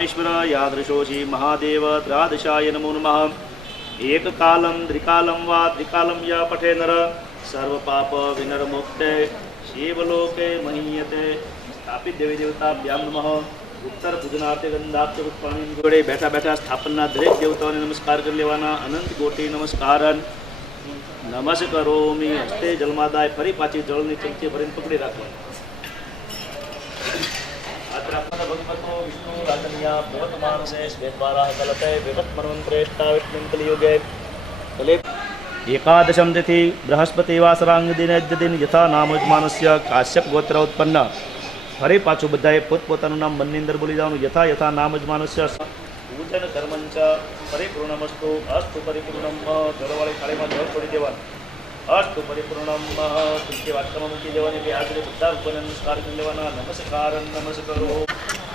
ईश्वर यादृशोषि महादेव त्रादशाय नमो नमः। एककालं त्रिकालं वा त्रिकालं या पठे नर सर्वपाप विनर्मुक्ते शिवलोके महीयते। स्थापित देवी देवताभ्यां नमः। उत्तर पूजनार्थे गंधार्थे पुष्पाणि जोड़े बैठा बैठा स्थापना दरेक देवताओं ने नमस्कार कर लेवाना। अनंत कोटि नमस्कार नमस्कारोमी। हस्ते जलमादाय फरी पाची जलनी चमची भरीने पकड़ी राखो। भगवतो विष्णु राजन्या भगवत मानसे श्वेतवाराह कलते विगत मनवंतरेष्टाविष्णुकलियुगे कले एकादशम तिथि बृहस्पतिवासरांग दिन यथा नामयजमानस्य काश्यप गोत्र उत्पन्न। फरी पाछू बधाए पोतपोतानुं नाम मननी अंदर बोली जवानुं। यथा यथा नामयजमानस्य पूजन कर्मंच परिपूर्णमस्तु। अस्तु परिपूर्णम। जलवाળી થાળીમાં જળ છોડી દેવાનું। अस्तु परिपूर्णम। तुमची वाटकाમાં મૂકી દેવાની કે આજે બધા ઉપરને નમસ્કાર કરી લેવાના। નમસ્કાર નમસ્કારો।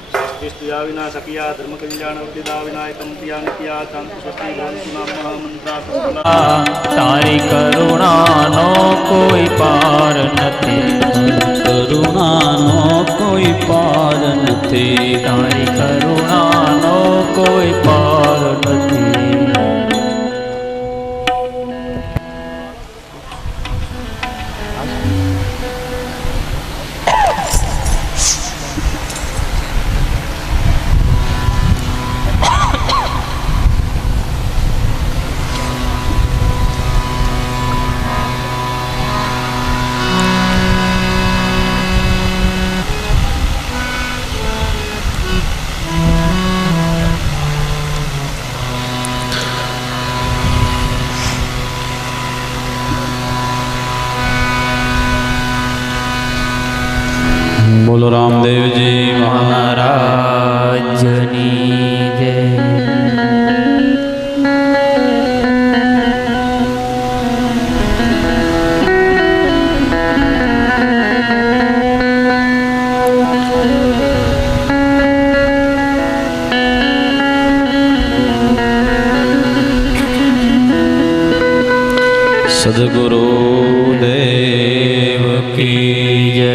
स्वस्तिस्तुया विना सकिया धर्म कल्याण उद्दिदा विनायकम प्रिया नित्या शांति स्वस्ति भवन्तु नामः मंत्रा तारी करुणानो कोई पार नथी। करुणानो कोई पार नथी। तारी करुणानो कोई पार नथी। बोलो रामदेव जी महाराजनी जय। सद्गुरु देव की जय।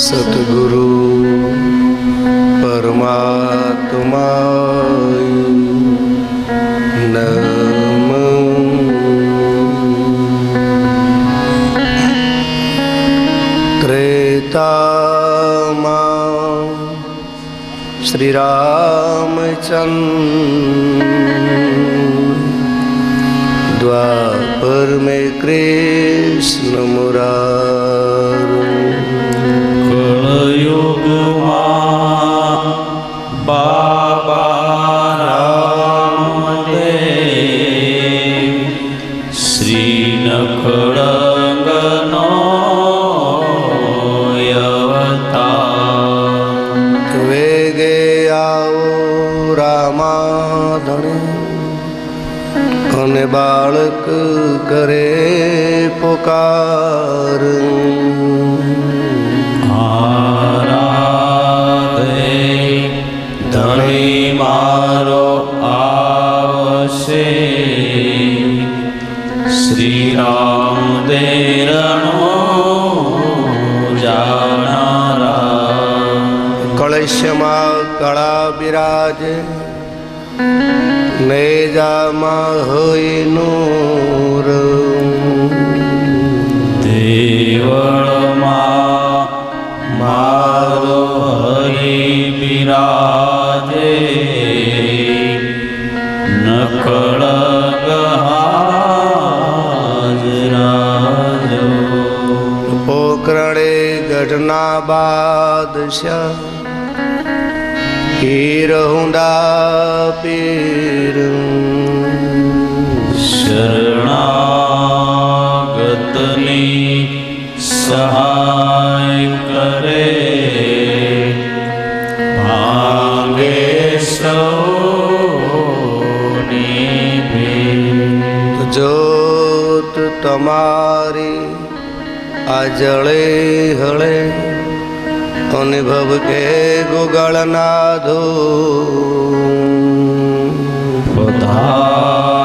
सतगुरु परमात्मा नमः। त्रेता श्री रामचंद्र। द्वापर में कृष्ण मुरारी। कलयुग बाबा रामदेव श्री नखड़ंगनो अवतार। वेगे आओ रामाधणी અને બાળક કરે પોકાર। કળશમાં કળા બિરાજે, નેજામાં હોય નૂર. દેવળમાં મારો હરિ બિરાજે, નકળ હાજરાજો. પોકરણે ગઢના બાદશાહ, હીર હુંડા પીર. શરણાગતની સહાય કરે, ભાંગે સૌની ભીડ. જોત તમારી આ જળે હળે, અનુભવ કે ગુગળનાધો. પધારજો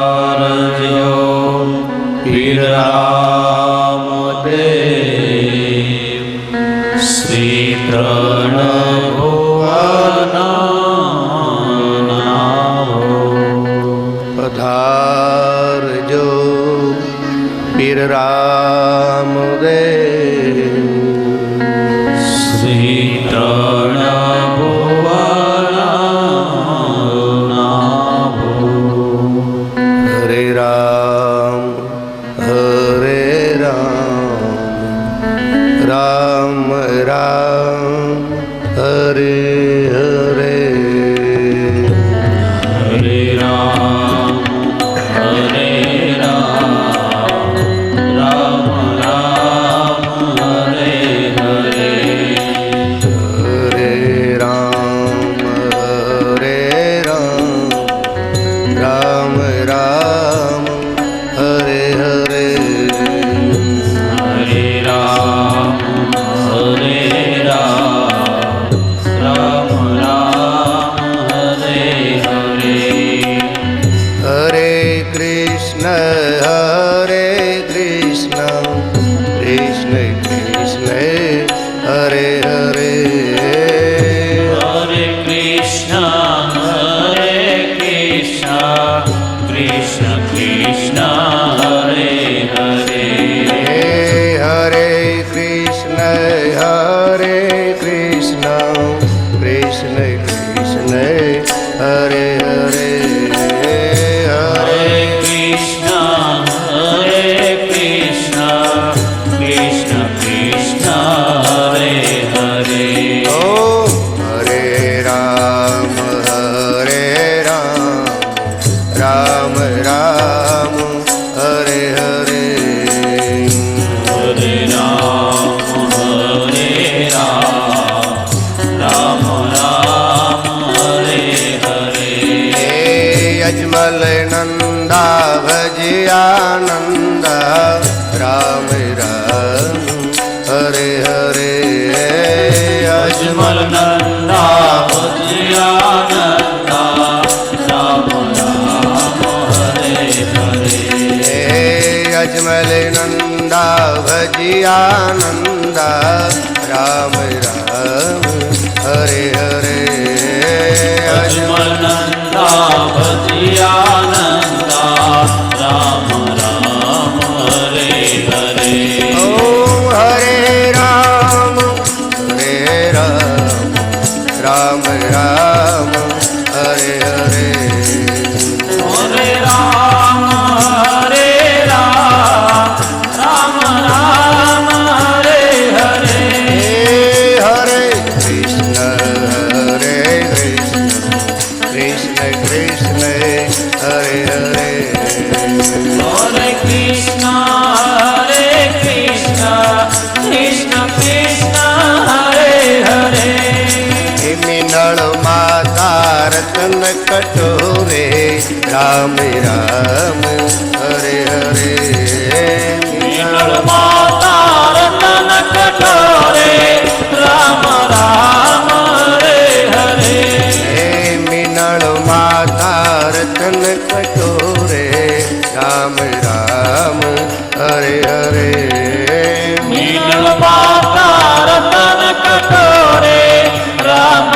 પીર રામદેવ, શ્રી ત્રણ ભુવનાવો. પધારજો પીર રામદેવ, શ્રી ત્રણ ભુવનાવો. હરે રામ હરે રામ, રામ રામ હરે હરે. હરે રામ હરે રામ, રામ રામ હરે હરે. હરે રામ હરે રામ, રામ રામ હરે હરે. હરે રામ હરે રામ, રામ રામ હરે હરે. હરે કૃષ્ણ કૃષ્ણ કૃષ્ણ હરે હરે. હરે કૃષ્ણ કૃષ્ણ કૃષ્ણ હરે હરે. હરે કૃષ્ણ કૃષ્ણ કૃષ્ણ હરે હરે. હરે કૃષ્ણ કૃષ્ણ કૃષ્ણ હરે હરે. ઓમ હરે રામ રામ રામ હરે હરે. હરે રામ રામ રામ હરે હરે. અજમલ નંદા ભજ્યાનંદા, રામ રામ હરે હરે. અજમલ નંદા ભજ્યાનંદા, રામ રામ હરે હરે. અજમલ નંદા ભજ્યાનંદા, રામ રામ હરે હરે. અજમલ નંદા ભજ્યાનંદા, રામ રામ હરે હરે. ઓમ હરે રામ રામ રામ હરે હરે. હરે રામ રામ રામ હરે હરે. હરે કૃષ્ણ કૃષ્ણ કૃષ્ણ હરે હરે. હરે કૃષ્ણ કૃષ્ણ કૃષ્ણ હરે હરે. મિનળ માતા રતન કટોરે, રામ રામ હરે હરે. મિનળ માતા રતન કટોરે, રામ રામ હરે હરે. મિનળ માતા રતન કટોરે, રામ રામ હરે હરે. મિનળ માતા રતન કટોરે, રામ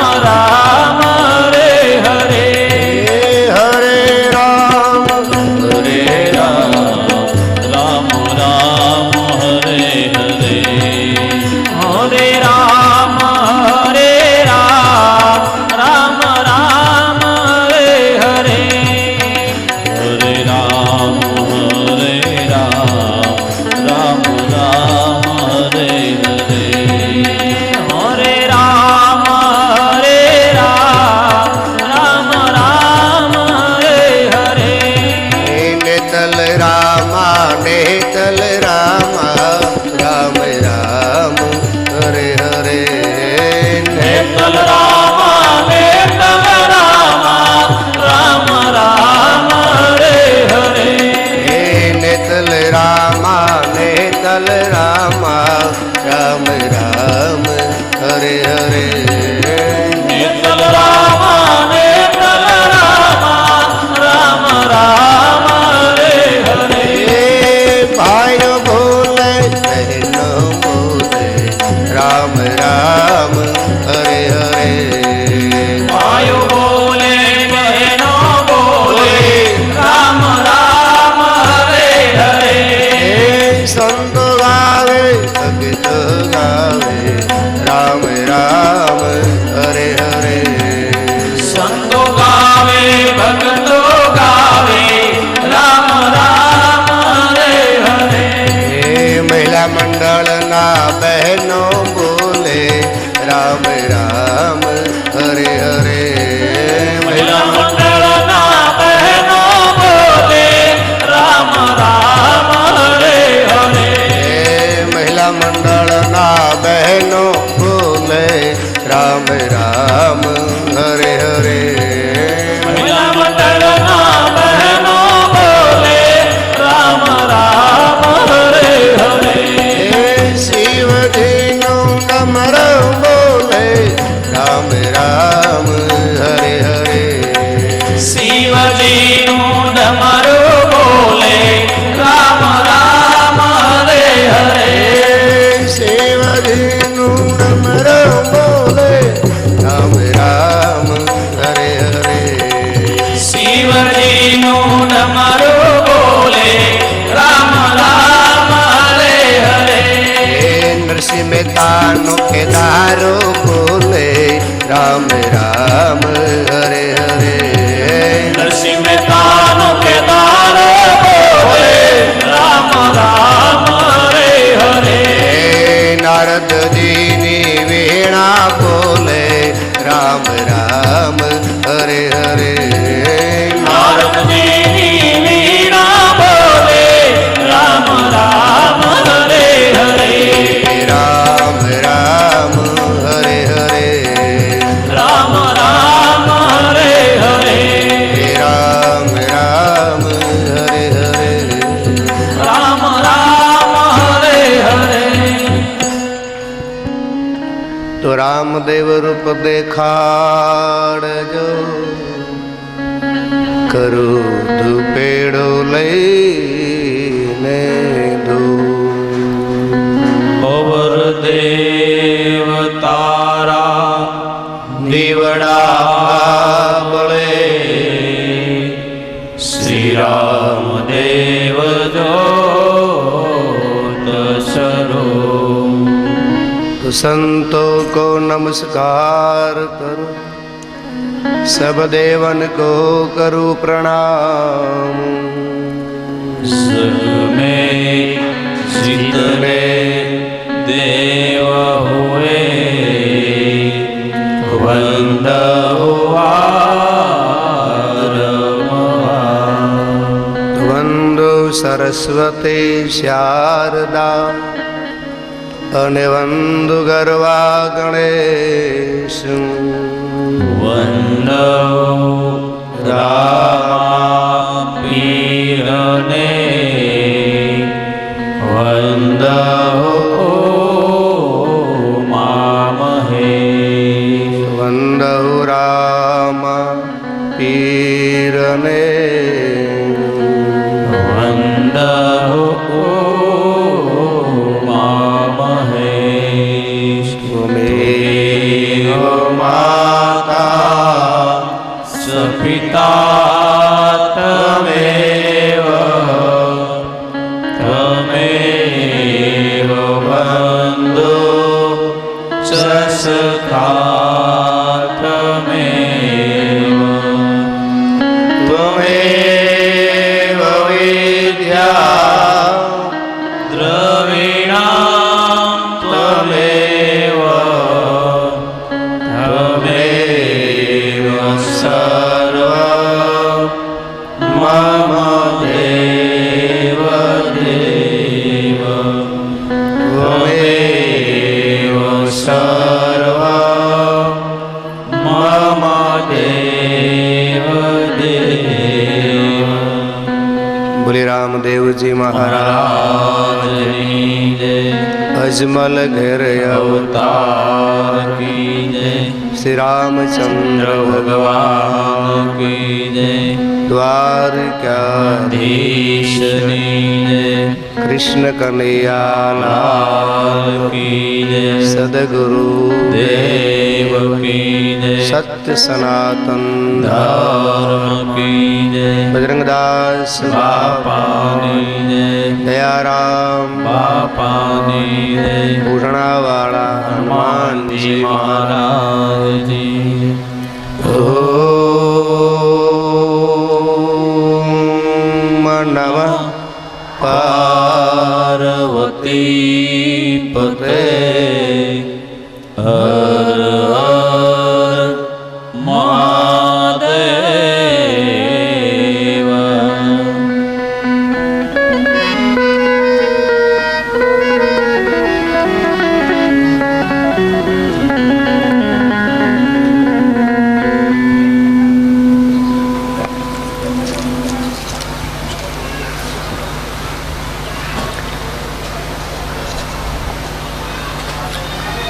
ગાવે રામ રામ હરે હરે સંતો ગાવે ભક્તો ગાવે રામ રામ હરે હરે મહિલા મંડળના બહેનો બોલે રામ રામ હરે હરે મહિલા મંડળના બહેનો બોલે રામ રામ હરે હરે મહિલા મંડળના બહેનો બોલે રામ રામ હરે હરે મહિલા મંડળના બહેનો બોલે રામ રામ હરે હરે શિવજીનું ડમરું બોલે રામ રામ હરે હરે શિવજીનું ડમરું બોલે રામ રામ હરે હરે શિવજીનું ડમરું બોલે રામ રામ હરે હરે શિવજીનું ડમરું બોલે રામ રામ હરે હરે નરસિંહ મહેતાનો કેદારો બોલે રામ રામ હરે હરે નરસિંહ મહેતાનો કેદારો બોલે રામ રામ હરે હરે નારદજીની વીણા બોલે રામ રામ હરે હરે નારદજીની વીણા બોલે રામ રામ હરે હરે રામ રામ હરે હરે રામ રામ હરે હરે રામ રામ હરે હરે રામ રામ હરે હરે તો રામદેવ રૂપ દેખાડજો કરું ધૂપેડો લઈને અવર દેવ તારા દીવડા બળે શ્રી રામ દેવ જોત સ્વરૂપ तो संतों को नमस्कार करो सब देवन को करूं प्रणाम सग में जितने देव हुए वंदो सरस्वती शारदा અને વંદુ ગરવા ગણેશ વંદો રામા પીરને વંદો મામહે વંદુ રામ પીરને વંદો પિતા તમેવ તમેવ બંધુ સખા તમેવ ત્વમેવ વિદ્યા દ્રવિણાં ત્વમેવ તમેવ સર્વ મમ દેવ દેવ ત્વમેવ સર્વ મમ દેવ દેવ બોલે રામદેવજી મહારાજની અજમલ ઘેર અવતાર કી જય શ્રી રામચંદ્ર ભગવાન કી જય દ્વારકાધીશની જય કૃષ્ણ કનૈયાલાલ કી જય સદગુરુ દેવ કી જય सत्य सनातन धर्म की जय बजरंगदास बापानी जय दयाराम बापानी जय पूर्णावाला हनुमान जी महाराज जी ओम नमः पार्वती पते हर हर महादेव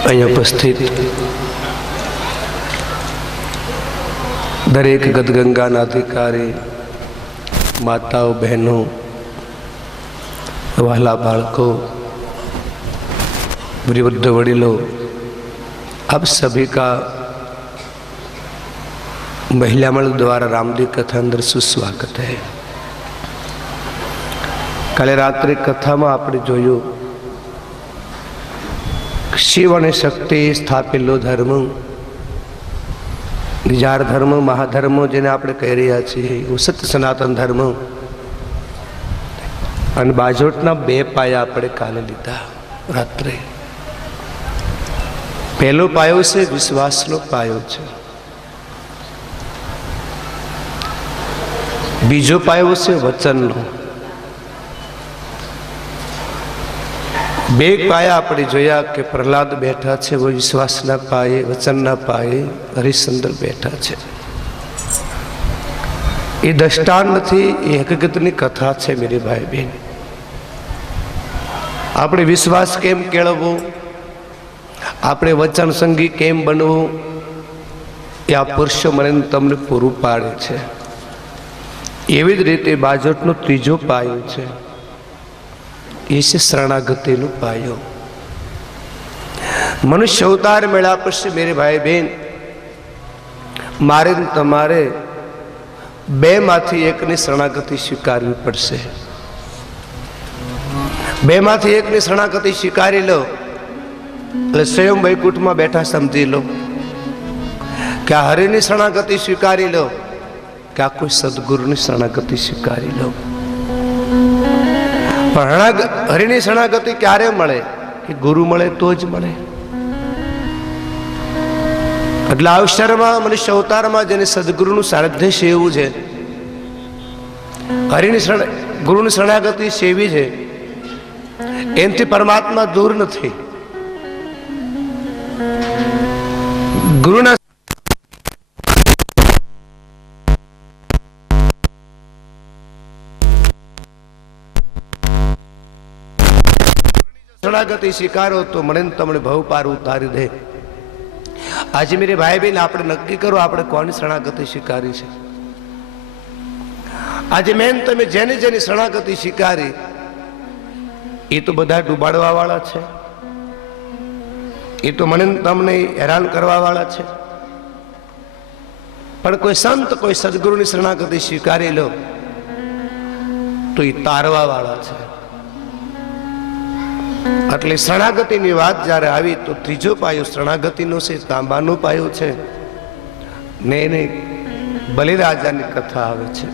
અહીં ઉપસ્થિત દરેક ગદગંગાના અધિકારી માતાઓ બહેનો વહાલા બાળકો વૃદ્ધ वडीलों आप सभी का महिला मंडल द्वारा रामदेव कथा अंदर सुस्वागत है। काले रात्रि कथा में आपणे जोयुं शिव અને શક્તિ સ્થાપેલો ધર્મ નિજાર ધર્મ મહાધર્મ જેને આપણે કહી રહ્યા છીએ સત્ય સનાતન ધર્મ અને બાજોટના બે પાયા આપણે કાલે લીધા રાત્રે। પહેલો પાયો છે વિશ્વાસનો પાયો છે, બીજો પાયો છે વચનનો। બે પાયા આપણે જોયા કે પ્રહલાદ બેઠા છે वो વિશ્વાસના પાયે વચનના પાયે હરિશ્ચંદ્ર બેઠા છે। એ દૃષ્ટાંત નથી, એ હકીકતની કથા છે મેરે ભાઈ બહેન। આપણે વિશ્વાસ કેમ કેળવવો, આપણે વચન સંગી કેમ બનવું, એ આ પુરુષો મને તમને પૂરું પાડે છે। એવી જ રીતે બાજોટનો ત્રીજો પાયો છે, એ છે શરણાગતિનો પાયો। મનુષ્ય અવતાર મળ્યા પછી મેરે ભાઈ બહેન મારે તમારે બે માંથી એકની શરણાગતિ સ્વીકારવી પડશે। બે માંથી એકની શરણાગતિ સ્વીકારી લો એટલે સ્વયં વૈકુંઠમાં બેઠા સમજી લો કે આ હરિની શરણાગતિ સ્વીકારી લો કે આ કોઈ સદગુરુની શરણાગતિ સ્વીકારી લો। પણ હરિની શરણાગતિ ક્યારે મળે કે ગુરુ મળે તો જ મળે। એટલે અવસરમાં મનુષ્ય અવતારમાં જેને સદગુરુનું સાનિધ્ય સેવું છે, હરિની ગુરુની શરણાગતિ સેવી છે, એનાથી પરમાત્મા દૂર નથી। ગુરુના શરણાગતિ સ્વીકારો તો મને તમને ભવ પાર ઉતારી દે। આજે મેરે ભાઈ બહેન આપણે નક્કી કરો આપણે કોની શરણાગતિ સ્વીકારી છે। આજે મેન તમે જેની જેની શરણાગતિ સ્વીકારી એ તો બધા ડૂબાડવા વાળા છે, એ તો મને તમને હેરાન કરવા વાળા છે। પણ કોઈ સંત કોઈ સદગુરુની શરણાગતિ સ્વીકારી લો તો એ તારવા વાળા છે। એટલે શરણાગતિની વાત જ્યારે આવી તો ત્રીજો પાયો શરણાગતિનો છે, તાંબાનો પાયો છે ને એને બલિરાજાની કથા આવે છે।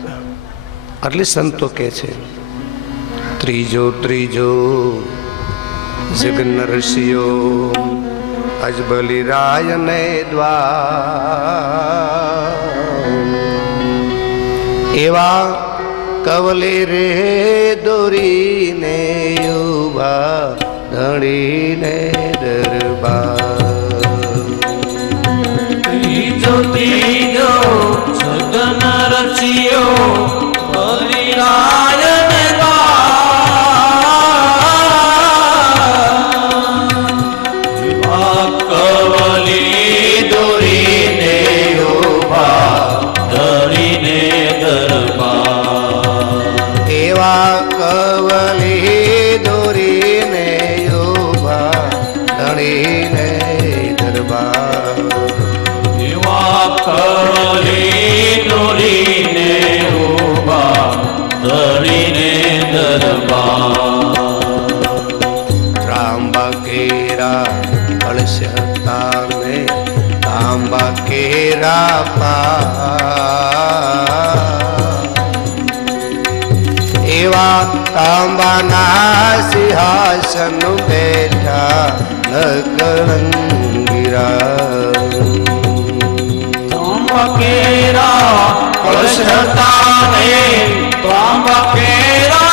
એટલે સંતો કહે છે ત્રીજો ત્રીજો જગન ઋષિયો અજ બલિરાયને દ્વાર એવા કવલે રે દોરીને ઉભા ધણીને દરબાર। ત્રીજો ત્રીજો સદન રચિયો બલિરાયને દ્વાર કવલી દોરીને ઉભા ધણીને દરબાર। એવા કવલી દોરીને ઉભા ધણીને દરબાર। એવા કળશ હતા ને તાંબા કેરા એવા તાંબાના સિંહાસન બેઠા નકળંગીરા તાંબકેરા કળશ હતા ને તાંબકેરા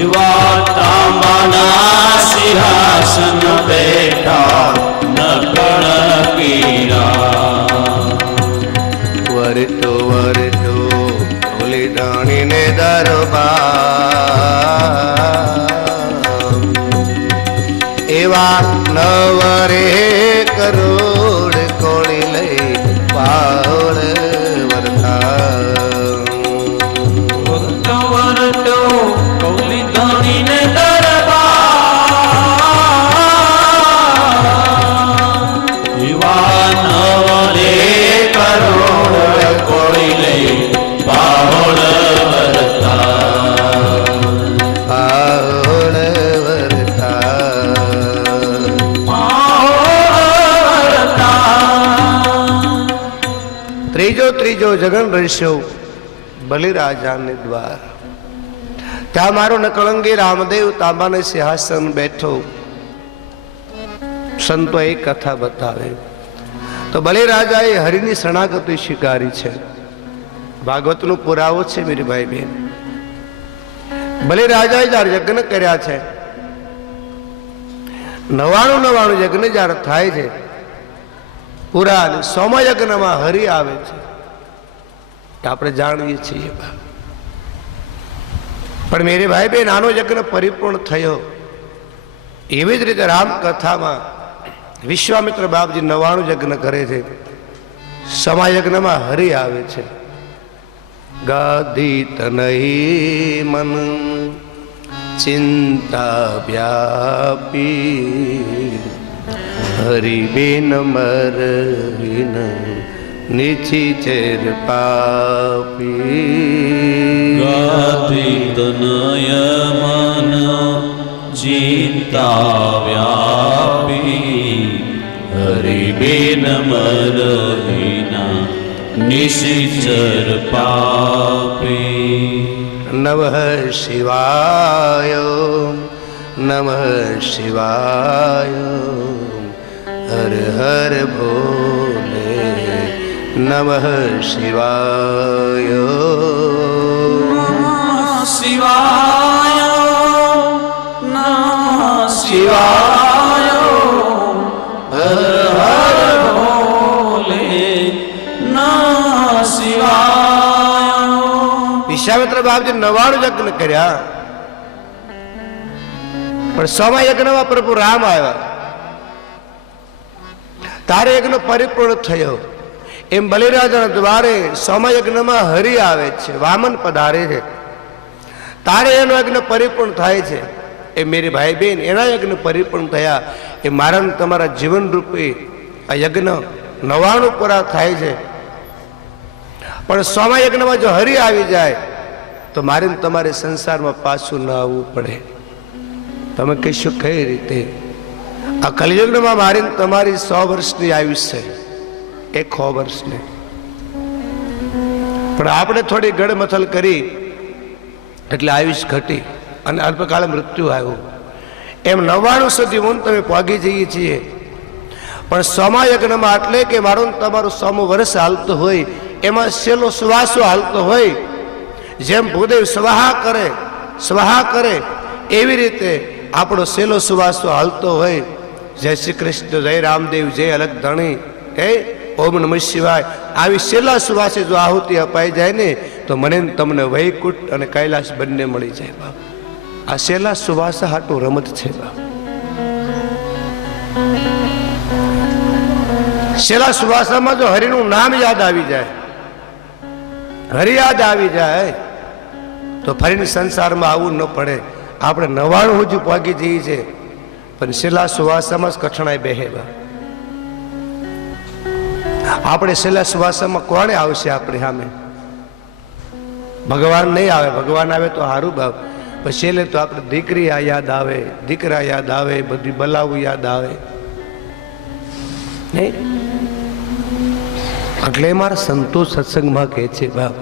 એવા તાંબાના સિંહાસન બેઠા નકળંગીરા વરતો વરતો ઓલી દાણીને દરબાર એવા નવરે કરોડ કોળી લઈ પાવળ વરતા વરતો વરતો કૌલી ધણીને દરબાર એવા નવરે કરોડ કોળી લઈ પાવળ વરતા પાવળ વરતા ત્રીજો જગન રસ્યો બલિરાજાને દ્વાર ત્યાં મારો નકળંગી રામદેવ તાંબાને સિંહાસન બેઠો. સંતો એક કથા બતાવે તો બલિરાજાએ હરિની શરણાગતિ સ્વીકારી છે. ભાગવતનો પુરાવો છે મેરી ભાઈ બહેન. બલિરાજાએ જ્યારે યજ્ઞ કર્યા છે 99 યજ્ઞ જ્યારે થાય છે પૂરા 100મા યજ્ઞમાં હરિ આવે છે આપણે જાણીએ છીએ. પણ મેરે ભાઈ બહેન આનો યજ્ઞ પરિપૂર્ણ થયો. એવી જ રીતે રામકથામાં વિશ્વામિત્ર બાપજી 99 યજ્ઞ કરે છે. 100મા યજ્ઞમાં હરિ આવે છે. ગાદી તનહી મન ચિંતા વ્યાપી હરિ બિન મરવિન નિચિચેર પાપી ગાતિતનય મન ચિંતા વ્યાપી હરિબેન મરહિના નિશિચર પાપી નમઃ શિવાય નમઃ શિવાય હર હર ભોલે નમઃ શિવાય શિવાય નમઃ શિવાય હર હર ભોલે નમઃ શિવાય. વિશ્વામિત્ર બાપજી 99 યજ્ઞ કર્યા પણ 100મા યજ્ઞમાં પ્રભુ રામ આવ્યા. તારે યજ્ઞ પરિપૂર્ણ થયો. એમ બલિરાજાના દ્વારે 100મા યજ્ઞમાં હરિ આવે છે, વામન પધારે છે. તારે એનો યજ્ઞ પરિપૂર્ણ થાય છે. એ મેરી ભાઈ બહેન એના યજ્ઞ પરિપૂર્ણ થયા. એ મારા ને તમારા જીવન રૂપે આ યજ્ઞ 99 પૂરા થાય છે. પણ 100મા યજ્ઞમાં જો હરિ આવી જાય તો મારે ને તમારે સંસારમાં પાછું ન આવવું પડે. તમે કહીશું કઈ રીતે? આ કલિયુગમાં મારી ને તમારી 100 વર્ષની આયુષ્ય છે, 100 વર્ષની. પણ આપણે થોડી ગડમથલ કરી એટલે આયુષ ઘટી અને અલ્પકાળ મૃત્યુ આવ્યું. એમ 99 સુધી હું તમે પહોંચી જઈએ છીએ. પણ 100મા યજ્ઞમાં એટલે કે મારું તમારું 100મું વર્ષ હાલતું હોય એમાં છેલ્લો શ્વાસો હાલતો હોય. જેમ ભૂદેવ સ્વાહા કરે એવી રીતે આપણો છેલ્લો શ્વાસો હાલતો હોય. જય શ્રી કૃષ્ણ, જય રામદેવ, જય અલગ ધણી, હે ઓમ નમઃ શિવાય આવી છેલ્લા શ્વાસે જો આહુતિ અપાઈ જાય ને તો મને તમને વૈકુંઠ અને કૈલાસ બંને મળી જાય. બાપ આ છેલ્લા શ્વાસ હાટું રમત છે. બાપ છેલ્લા શ્વાસમાં જો હરિનું નામ યાદ આવી જાય, હરિ યાદ આવી જાય તો ફરીને સંસારમાં આવવું ન પડે. આપણે 99 હજુ પહોંચી જઈએ છીએ પણ છેલ્લા શ્વાસમાં જ કઠણાઈ બેહેવા. આપણે છેલ્લા શ્વાસમાં કોણે આવશે આપણી સામે? ભગવાન નહીં આવે. ભગવાન આવે તો સારું બાપ. પછી છેલ્લે તો આપણે દીકરી આ યાદ આવે, દીકરા યાદ આવે, બધી બલાવું યાદ આવે નહીં? એટલે મારા સંતો સત્સંગમાં કહે છે બાપ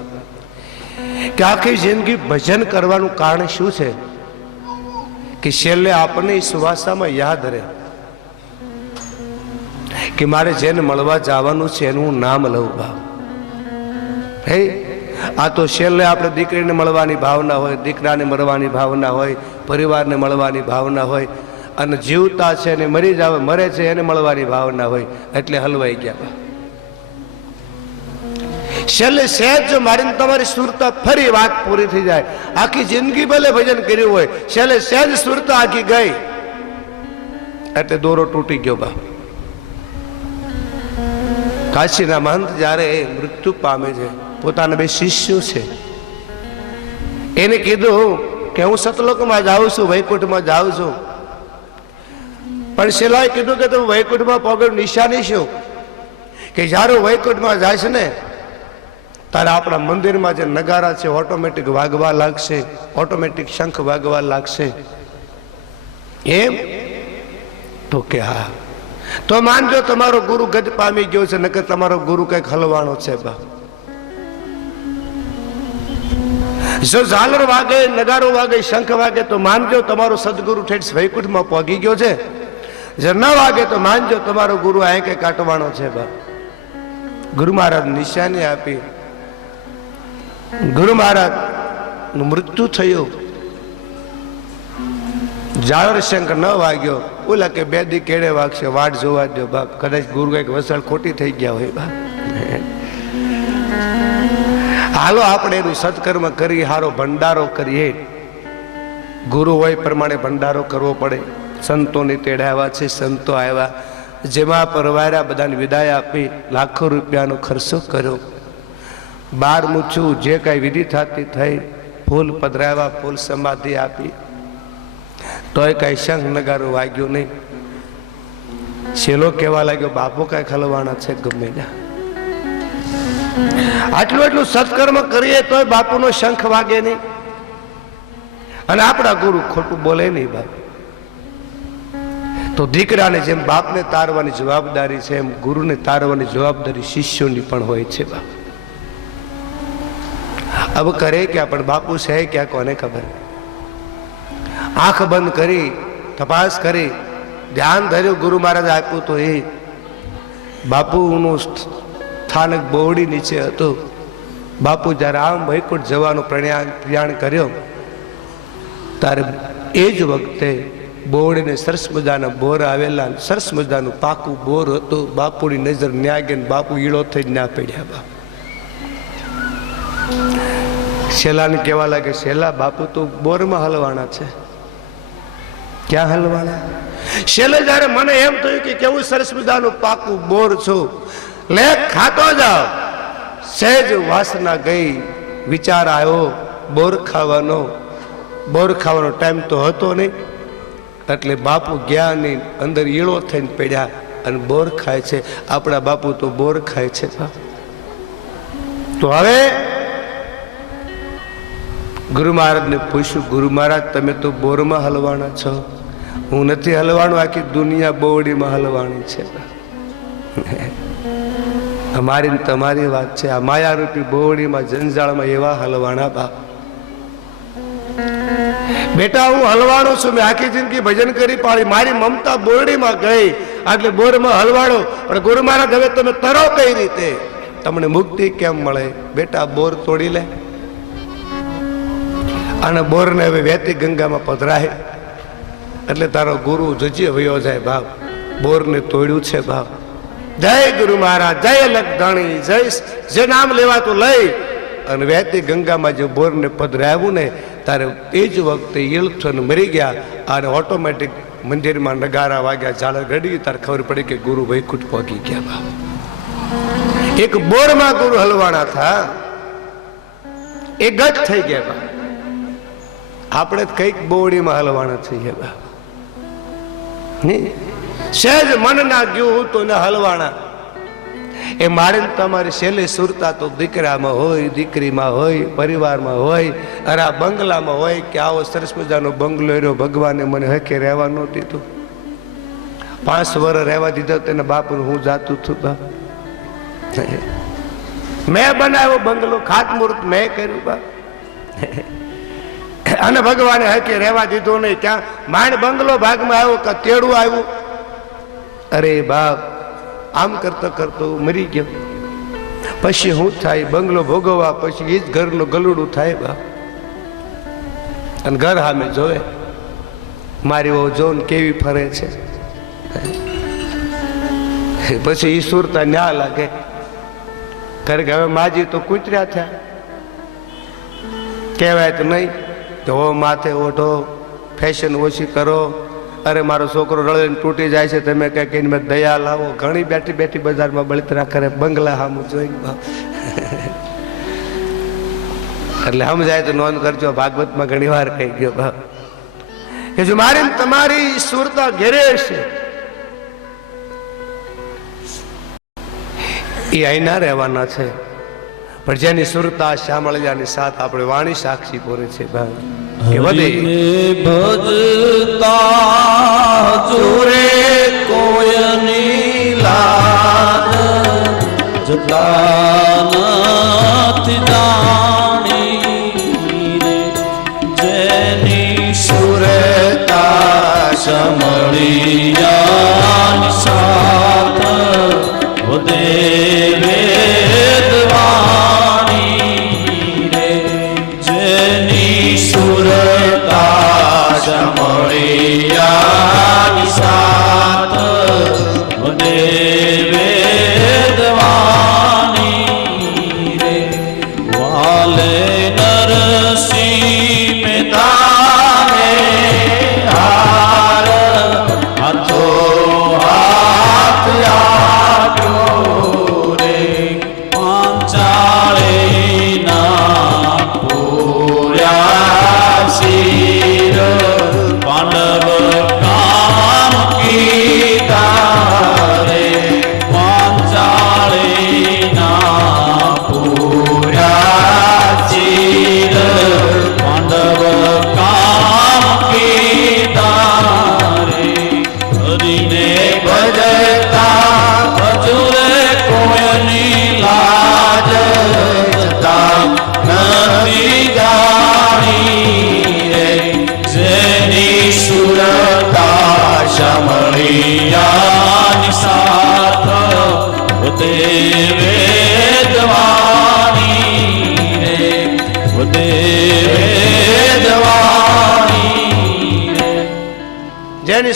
કે આખી જિંદગી ભજન કરવાનું કારણ શું છે કે છેલ્લે આપણને સુવાસામાં યાદ રહે કે મારે જેને મળવા જવાનું છે એનું હું નામ લઉં બાપ. હે આ તો છેલ્લે આપણે દીકરીને મળવાની ભાવના હોય, દીકરાને મળવાની ભાવના હોય, પરિવારને મળવાની ભાવના હોય, અને જીવતા છે ને મરી જાવ મરે છે એને મળવાની ભાવના હોય, એટલે હલવાઈ ગયા બાપ. છેલ્લે સહેજ જો મારીને તમારી સુરતા ફરી વાત પૂરી થઈ જાય, આખી જિંદગી ભલે ભજન કર્યું હોય, છેલ્લે સહેજ સુરતા આખી ગઈ એટલે દોરો તૂટી ગયો બાપ. કાશીના મહંત જ્યારે મૃત્યુ પામે છે, પોતાના 2 શિષ્યો છે, એને કીધું કે હું સતલોકમાં જાઉં છું, વૈકુંઠમાં જાઉં છું. પણ શેલાએ કીધું કે તું વૈકુંઠમાં પગનું નિશાની શું કે જ્યારે વૈકુંઠમાં જાય છે ને તારે આપણા મંદિરમાં જે નગારા છે ઓટોમેટિક વાગવા લાગશે, ઓટોમેટિક શંખ વાગવા લાગશે. એમ તો કે હા, તો માનજો તમારો ગુરુ ગજ પામી ગયો છે, નકર તમારો ગુરુ કઈક હલવાનો છે બા. જો ઝાલર વાગે, નગારો વાગે, શંખ વાગે તો માનજો તમારો સદગુરુ ઠેઠ વૈકુંઠમાં પહોંચી ગયો છે. જો ન વાગે તો માનજો તમારો ગુરુ આ કે કાટવાનો છે બા. ગુરુ મહારાજ નિશાની આપી, ગુરુ મહારાજ નું મૃત્યુ થયું. ઝાલર શંખ ન વાગ્યો, ઓલા કે 2 દી કેળે વાગશે, વાટ જોવા દો બાપ, કદાચ ગુરુ કઈક વસળ ખોટી થઈ ગયા હોય બાપ. હાલો આપણે એનું સત્કર્મ કરી, હારો ભંડારો કરીએ. ગુરુ હોય પ્રમાણે ભંડારો કરવો પડે. સંતોની તેડાવ્યા છે, સંતો આવ્યા, જેમાં પરવાર્યા, બધાને વિદાય આપી, લાખો રૂપિયાનો ખર્ચો કર્યો. 12 મૂછું જે કાંઈ વિધિ થતી થઈ, ફૂલ પધરાવ્યા, ફૂલ સમાધિ આપી, તોય કાંઈ શંખ નગારો વાગ્યો નહીં. છેલ્લો કહેવા લાગ્યો બાપુ કાંઈ ખલવાના છે ગમે ના. આટલું એટલું સત્કર્મ કરીએ તોય બાપુનો શંખ વાગે નહીં, અને આપણા ગુરુ ખોટું બોલે નહીં બાપ. તો દીકરાને જેમ બાપને તારવાની જવાબદારી છે, એમ ગુરુને તારવાની જવાબદારી શિષ્યોની પણ હોય છે બાપ. હવે કરે ક્યાં, પણ બાપુ છે ક્યાં કોને ખબર. આંખ બંધ કરી તપાસ કરી ધ્યાન ધર્યું, ગુરુ મહારાજ આપ્યું તો એ બાપુનું સ્થાનક બોવડી નીચે હતું. બાપુ જ્યારે આમ વૈકુંઠ જવાનો પ્રયાણ કર્યો ત્યારે એ જ વખતે બોવડીને સરસ મજાના બોર આવેલા, સરસ મજાનું પાકું બોર હતું. બાપુની નજર ન્યા ગઈ, બાપુ ઈળો થઈ ના પડ્યા બાપ. શેલાને કહેવા લાગે, શેલા બાપુ તો બોરમાં હલવાના છે. ક્યાં હલવાના? શેલે જ્યારે મને એમ થયું કે કેવું સરસ મજાનું પાકું બોર છું, લે ખાતો જાઓ. સહેજ વાસના ગઈ, વિચાર આવ્યો બોર ખાવાનો. બોર ખાવાનો ટાઈમ તો હતો નહીં, એટલે બાપુ ગયા નહીં, અંદર ઈળો થઈને પડ્યા અને બોર ખાય છે. આપણા બાપુ તો બોર ખાય છે. તો હવે ગુરુ મહારાજને પૂછ્યું, ગુરુ મહારાજ તમે તો બોરમાં હલવાના છો, હું નથી હલવાનું, આખી દુનિયા બોવડીમાં હલવાની છે. અમારી ને તમારી વાત છે, આ માયારૂપી બોવડીમાં જંજાળમાં એવા હલવાના બાપ. બેટા હું હલવાણો છું, મેં આખી જિંદગી ભજન કરી પાડી, મારી મમતા બોરડીમાં ગઈ, એટલે બોરમાં હલવાડો. પણ ગુરુ મહારાજ હવે તમે તરો કઈ રીતે, તમને મુક્તિ કેમ મળે? બેટા બોર તોડી લે, અને બોરને હવે વહેતી ગંગામાં પધરાય, એટલે તારો ગુરુ જજી વયો જાય બાપ. બોરને તોડ્યું છે બાપ. જય ગુરુ મહારાજ, જય લખધણી, જય જે નામ લેવાતું લઈ અને વહેતી ગંગામાં જે બોરને પધરાવ્યું ને, તારે એ જ વખતે ઈળથન મરી ગયા, અને ઓટોમેટિક મંદિરમાં નગારા વાગ્યા, ઝાલર ગડી, તારે ખબર પડી કે ગુરુ વૈકુંઠ પહોંચી ગયા બાપ. એક બોરમાં ગુરુ હલવાના થા, એ ગજ થઈ ગયા બાપ. આપણે કઈક બોવડીમાં હલવાના છીએ બાપ. સહેજ મન ના ગયું તો ને હલવાના. એ મારે ને તમારી છેલ્લી સુરતા તો દીકરામાં હોય, દીકરીમાં હોય, પરિવારમાં હોય, અરે આ બંગલામાં હોય કે આવો સરસ મજાનો બંગલો રહ્યો, ભગવાને મને હકે રહેવા ન દીધું. 5 વર્ષ રહેવા દીધા તેના બાપનું હું જાતું છું. બા મેં બનાવ્યો બંગલો, ખાતમુહૂર્ત મેં કર્યું. બા અને ભગવાને હકે રહેવા દીધો નહીં. ત્યાં માંડ બંગલો ભાગમાં આવ્યો કે તેડું આવ્યું. અરે બાપ, આમ કરતો કરતો મરી ગયો. પછી શું થાય? બંગલો ભોગવવા પછી એ જ ઘરનું ગલુડું થાય. બાપ અને ઘર સામે જોવે મારી ઓ જોન કેવી ફરે છે. પછી ઈ સુરતા ન્યા લાગે. કારણ કે હવે માજી તો કૂતર્યા થયા, કહેવાય તો નહીં કે હો માથે ઓઢો, ફેશન ઓછી કરો. અરે મારો છોકરો રળીને તૂટી જાય છે, તમે કંઈક એને દયા લાવો. ઘણી બેઠી બેઠી બજારમાં બળતરા કરે, બંગલા સામું જોઈને. એટલે સમજાય તો નોંધ કરજો, ભાગવતમાં ઘણી વાર કહી ગયો બાપ કે જો મારી તમારી સુરતા ઘેરે છે એ અહીંના રહેવાના છે, પણ જેની સુરતા શ્યામળિયાની સાથ આપણે વાણી સાક્ષી પૂરે છે ભાઈ કે વધે ભજતા જોરે કોયની લાજ જતા નથી જાણી રે, જેની સુરતા શ્યામળિયાની સાથ વધે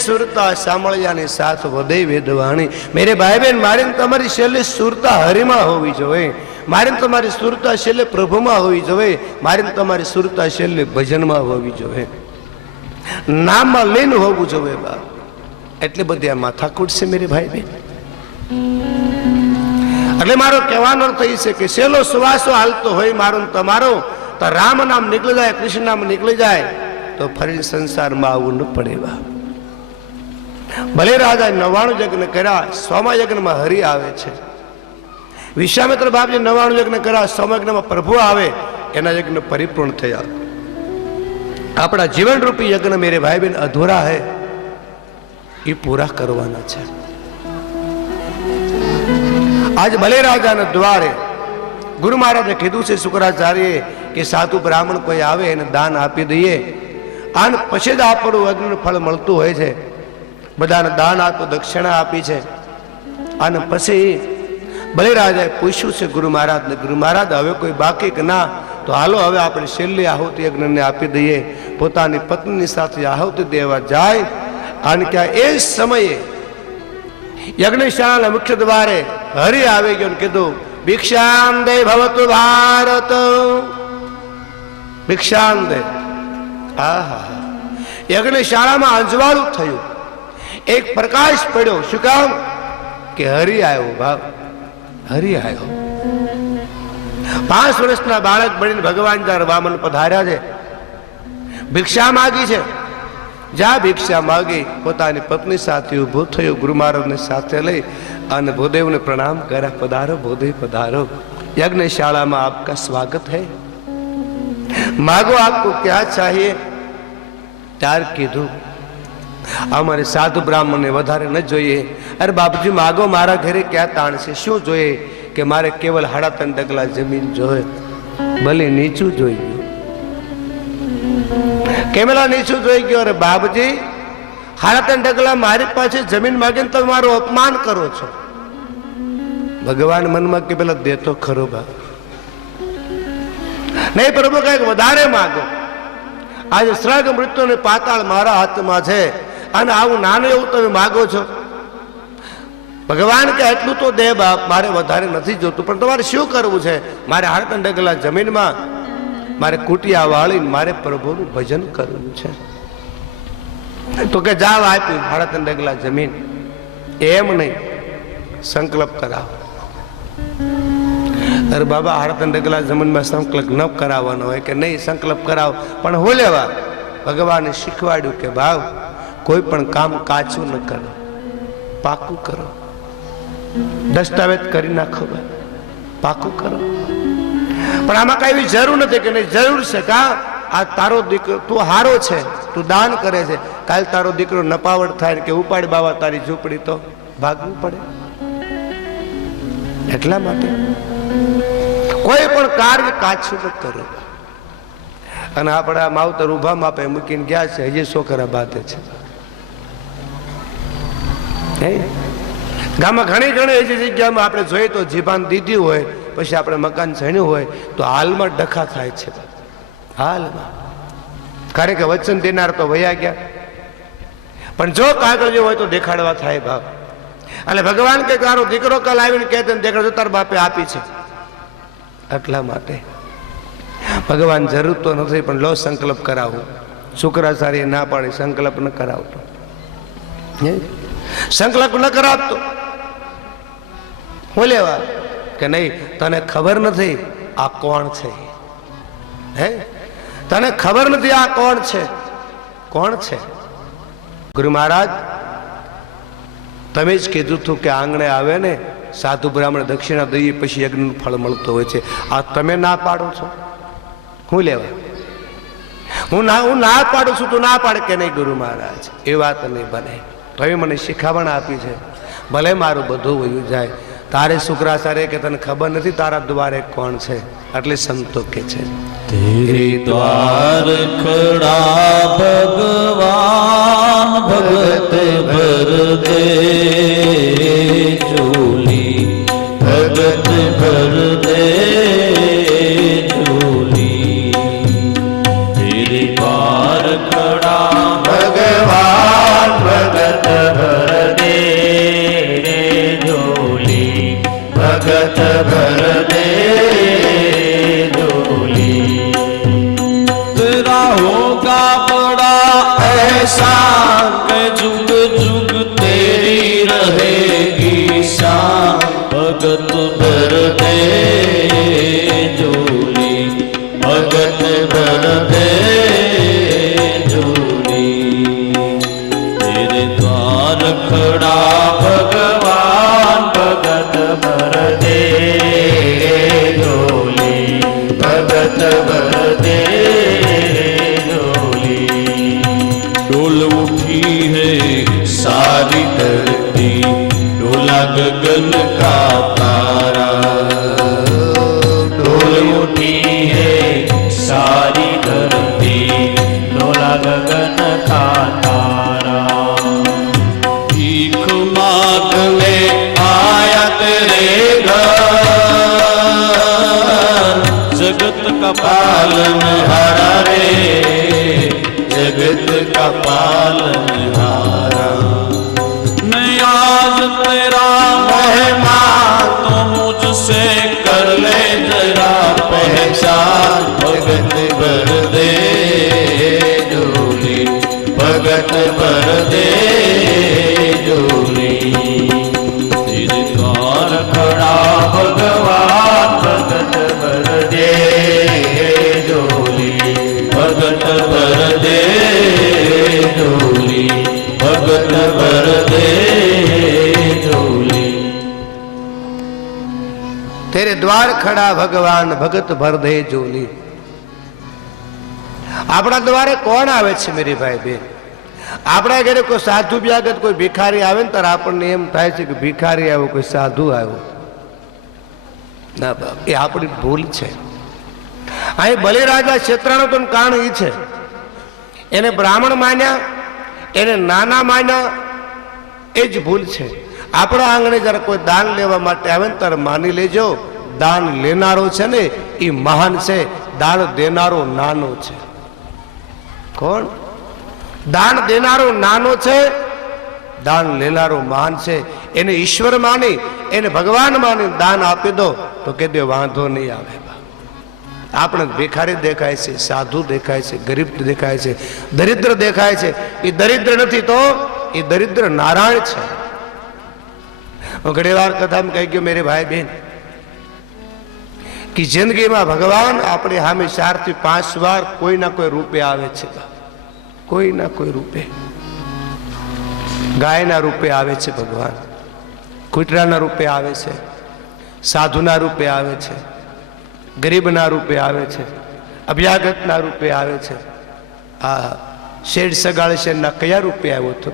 સુરતા સાંભળ્યાની સાથ વધે વેદવાણી. મેરે ભાઈ બહેન, મારી તમારી છેલ્લે સુરતા હરિમાં હોવી જોઈએ, મારી તમારી સુરતા છેલ્લે પ્રભુમાં હોવી જોઈએ, મારી તમારી સુરતા છેલ્લે ભજનમાં હોવી જોઈએ, નામમાં લીન હોવું જોઈએ. બાપ એટલે બધી આ માથાકૂટ છે મેરે ભાઈ બહેન. એટલે મારો કહેવાનો અર્થ એ છે કે છેલ્લો સુવાસો હાલતો હોય મારો તમારો, તો રામ નામ નીકળી જાય, કૃષ્ણ નામ નીકળી જાય તો ફરી સંસારમાં આવવું ન પડે. બાપ ભલે રાજા 99 યજ્ઞ કર્યા, 100મા યજ્ઞમાં હરિ આવે છે. વિશ્વામિત્ર બાપજી 99 યજ્ઞ કર્યા, 100મા યજ્ઞમાં પ્રભુ આવે, એના યજ્ઞ પરિપૂર્ણ થયા. આપણા જીવન રૂપી યજ્ઞ મેરે ભાઈ બહેન અધૂરા હે, એ પૂરા કરવાના છે. આજ ભલે રાજાના દ્વારે ગુરુ મહારાજે કીધું છે શુક્રાચાર્ય કે સાધુ બ્રાહ્મણ કોઈ આવે એને દાન આપી દઈએ, આને પછી જ આપણું યજ્ઞનું ફળ મળતું હોય છે. બધાને દાન આપો, દક્ષિણા આપી છે. અને પછી બલિરાજાએ પૂછ્યું છે ગુરુ મહારાજને, ગુરુ મહારાજ હવે કોઈ બાકી કે ના, તો હાલો હવે આપણે છેલ્લી આહુતિ યજ્ઞને આપી દઈએ. પોતાની પત્નીની સાથે આહુતિ દેવા જાય. અને ક્યાં એ સમયે યજ્ઞશાળાના મુખ્ય દ્વારે હરિ આવી ગયો, કીધું ભિક્ષામ દે ભવતુ ભારત, ભિક્ષામ દે. આહા, યજ્ઞશાળામાં અંજવાળું થયું, એક પ્રકાશ પડ્યો. શું કામ? કે હરિ આવ્યો. ભાવ હરિ આવ્યો. 5 વર્ષના બાળક બનીને ભગવાન જ્યારે વામન પધાર્યા છે, ભિક્ષા માગી છે. જ્યાં ભિક્ષા માગી પોતાની પત્ની સાથે ઊભો થયો, ગુરુ મહારાજને સાથે લઈ અને ભૂદેવને પ્રણામ કર્યા. પધારો ભૂદેવ પધારો, यज्ञशाला में आपका स्वागत है, मांगो आपको क्या चाहिए. त्यार कीधु अमरे साधु ब्राह्मण ने वधारे न जोईए. अरे बापूजी मांगो, मारा घरे क्या ताण छे, शू जोईए कि मारे केवल 3.5 डगला जमीन जोए, भले नीचू जोई गयो, केवला नीचू जोई गयो. अरे बाबूजी 3.5 डगला मारी पाछे जमीन मांगे तो मारो अपमान करो छो. भगवान मन में के पेला दे तो खरो बा, नहीं प्रभु कई वधारे मांगो. आज स्वर्ग मृत्यु ने पाताल मारा हाथ में है અને આવું નાનું એવું તમે માગો છો. ભગવાન કે એટલું તો દે બાપ, મારે વધારે નથી જોતું, પણ તમારે શું કરવું છે? મારે 3.5 ડગલા જમીનમાં મારે કુટિયા વાળીને મારે પ્રભુનું ભજન કરવું છે. તો કે જાવ આપ્યું 3.5 ડગલા જમીન. એમ નહીં, સંકલ્પ કરાવો. અરે બાબા 3.5 ડગલા જમીનમાં સંકલ્પ ન કરાવવાનો હોય કે નહીં, સંકલ્પ કરાવો, પણ હું લેવા ભગવાને શીખવાડ્યું કે ભાવ કોઈ પણ કામ કાચું ન કરો, પાકું કરો. દસ્તાવેજ કરી નાખો, પાકું કરો. પણ આમાં કઈ એવી જરૂર નથી કે નહીં, જરૂર છે કા આ તારો દીકરો તું હારો છે, તું દાન કરે છે, કાલ તારો દીકરો નપાવડ થાય કે ઉપાડ બાવા તારી ઝૂંપડી તો ભાગવું પડે. એટલા માટે કોઈ પણ કાર્ય કાચું ન કરો. અને આપણા માવતર ઉભા માપે મૂકીને ગયા છે, હજી છોકરા બાતે છે. ગામમાં ઘણી એવી જગ્યામાં આપણે જોઈએ તો જીભાન દીધી હોય, પછી આપણે મકાન જણ્યું હોય તો હાલમાં ડખા થાય છે. હાલમાં કારણ કે વચન દેનાર તો વયા ગયા, પણ જો કાગળ હોય તો દેખાડવા થાય બાપ. અને ભગવાન કે તારો દીકરો કાલ આવીને કહે દેખાડો તાર બાપે આપી છે. એટલા માટે ભગવાન જરૂર તો નથી, પણ લો સંકલ્પ કરાવો. શુક્રાચાર્ય ના પાડી સંકલ્પ ન કરાવતો, સંકલ્પ ન કરાવતો હું લેવા કે નહીં, તને ખબર નથી આ કોણ છે, હે તને ખબર નથી આ કોણ છે. કોણ છે? ગુરુ મહારાજ તમે જ કીધું હતું કે આંગણે આવે ને સાધુ બ્રાહ્મણ દક્ષિણા દઈએ પછી યજ્ઞનું ફળ મળતો હોય છે. આ તમે ના પાડો છો, હું લેવા? હું ના પાડું છું, તું ના પાડે કે નહીં ગુરુ મહારાજ? એ વાત નહીં બને. તમે મને શીખામણ આપી છે, ભલે મારું બધું વયું જાય, તારે શુક્રાચાર્ય કે તને ખબર નથી તારા દ્વારે કોણ છે, એટલે સંતો કે છે તેરે દ્વાર ખડા ભગવાન ભગત ભર દે ઝોલી, ભગત ભર દે ઝોલી. તેરે દ્વાર ખડા ભગવાન ભગત ભર દે ઝોલી, ભગત ભર દે ઝોલી. तेरा होगा बड़ा एहसान के जुग जुग तेरी रहेगी शान, भगत भर दे झोली, भगत भर दे झोली. तेरे द्वार खड़ा भगवान भगत भर दे झोली, भगत भर दे झोली. डोल उठी है सारी धरती, डोला गगन का तारा. डोल उठी है सारी धरती, डोला गगन का तारा. भीख मांगने आया तेरे घर, जगत का पालन हारा रे, जगत का पालन हारा. मैं आज तेरा मेहमान, तो मुझसे कर ले जरा पहचान, भगत भर दे झोली, भगत भर दे झोली. तेरे द्वार खड़ा भगवान भगत भर दे झोली, भगत भर दे झोली, भगत भर दे झोली. દ્વાર ખડા ભગવાન ભગત ભર દે જોલી. આપણા દ્વારે કોણ આવે છે મેરી ભાઈ બેન? આપણા ઘરે કોઈ સાધુ વ્યાગત કોઈ ભિખારી આવે ને ત્યારે આપણને એમ થાય છે કે ભિખારી આવ્યો, કોઈ સાધુ આવ્યો. ના બાપ, એ આપણી ભૂલ છે. અહીં બલિરાજા ક્ષેત્રનો તો કારણ એ છે, એને બ્રાહ્મણ માન્યા, એને નાના માન્યા, એ જ ભૂલ છે. આપણા આંગણે જયારે કોઈ દાન લેવા માટે આવે ને ત્યારે માની લેજો, દાન લેનારો છે ને એ મહાન છે, દાન દેનારો નાનો છે. કોણ? દાન દેનારો નાનો છે, દાન લેનારો મહાન છે. એને ઈશ્વર માની, એને ભગવાન માની દાન આપી દો તો કે દે વાંધો નહીં આવે. આપણે ભિખારી દેખાય છે, સાધુ દેખાય છે, ગરીબ દેખાય છે, દરિદ્ર દેખાય છે. એ દરિદ્ર નથી તો એ દરિદ્ર નારાયણ છે. હું ઘણી વાર કથામાં કહી ગયો મેરે ભાઈ બહેન કે જિંદગીમાં ભગવાન આપણે સામે 4 થી 5 વાર કોઈ ના કોઈ રૂપે આવે છે. કોઈ ના કોઈ રૂપે, ગાયના રૂપે આવે છે ભગવાન, કૂતરાના રૂપે આવે છે, સાધુના રૂપે આવે છે, ગરીબના રૂપે આવે છે, અભ્યાગતના રૂપે આવે છે. આ શેઠ સગાળશેરના કયા રૂપે આવ્યો હતો?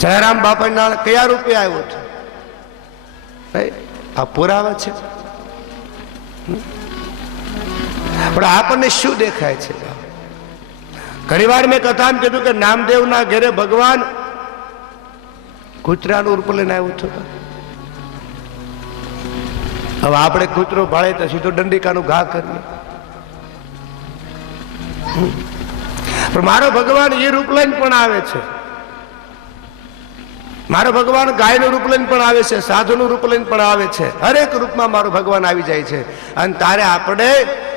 જયરામ બાપાના કયા રૂપે આવ્યો હતો? આ પુરાવા છે. પણ આપણને શું દેખાય છે? ઘણી વાર મેં કથામાં કીધું કે નામદેવના ઘરે ભગવાન કૂતરાનું રૂપ લઈને આવ્યો હતો. હવે આપણે કૂતરો ભાળે તો સીધો દંડિકાનું ઘા કરીએ. પણ મારો ભગવાન એ રૂપ લઈને પણ આવે છે. મારો ભગવાન ગાયનું રૂપ લઈને પણ આવે છે, સાધુનું રૂપ લઈને પણ આવે છે. હરેક રૂપમાં મારો ભગવાન આવી જાય છે. અને તારે આપણે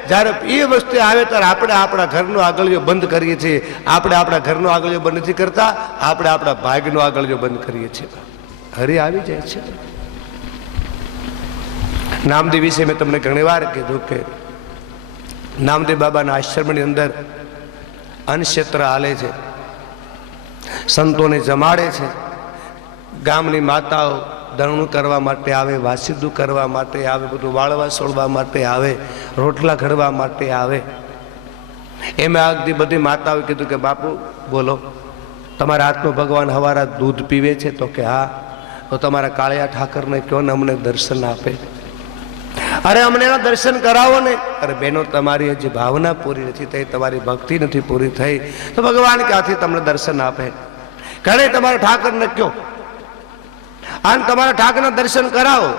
જ્યારે એ વસ્તુ આવે ત્યારે આપણે આપણા ઘરનો આગળિયો બંધ કરીએ છીએ. આપણે આપણા ઘરનો આગળિયો બંધ નથી કરતા, આપણે આપણા ભાગનો આગળિયો બંધ કરીએ છીએ. હરી આવી જાય છે. નામદેવ વિશે મેં તમને ઘણી વાર કીધું કે નામદેવ બાબાના આશ્રમની અંદર અન્નક્ષેત્ર હાલે છે, સંતોને જમાડે છે. ગામની માતાઓ દરણું કરવા માટે આવે, વાસીદું કરવા માટે આવે, બધું વાળવા છોડવા માટે આવે, રોટલા ઘડવા માટે આવે. એમાં આગથી બધી માતાઓએ કીધું કે બાપુ બોલો, તમારા હાથનો ભગવાન હવારા દૂધ પીવે છે? તો કે હા. તો તમારા કાળિયા ઠાકરને કહો ને અમને દર્શન આપે. અરે અમને એના દર્શન કરાવો ને. અરે બહેનો, તમારી હજી ભાવના પૂરી નથી થઈ, તમારી ભક્તિ નથી પૂરી થઈ, તો ભગવાન ક્યાંથી તમને દર્શન આપે? ઘરે તમારા ઠાકરને કહો અને તમારા ઠાકરના દર્શન કરાવો.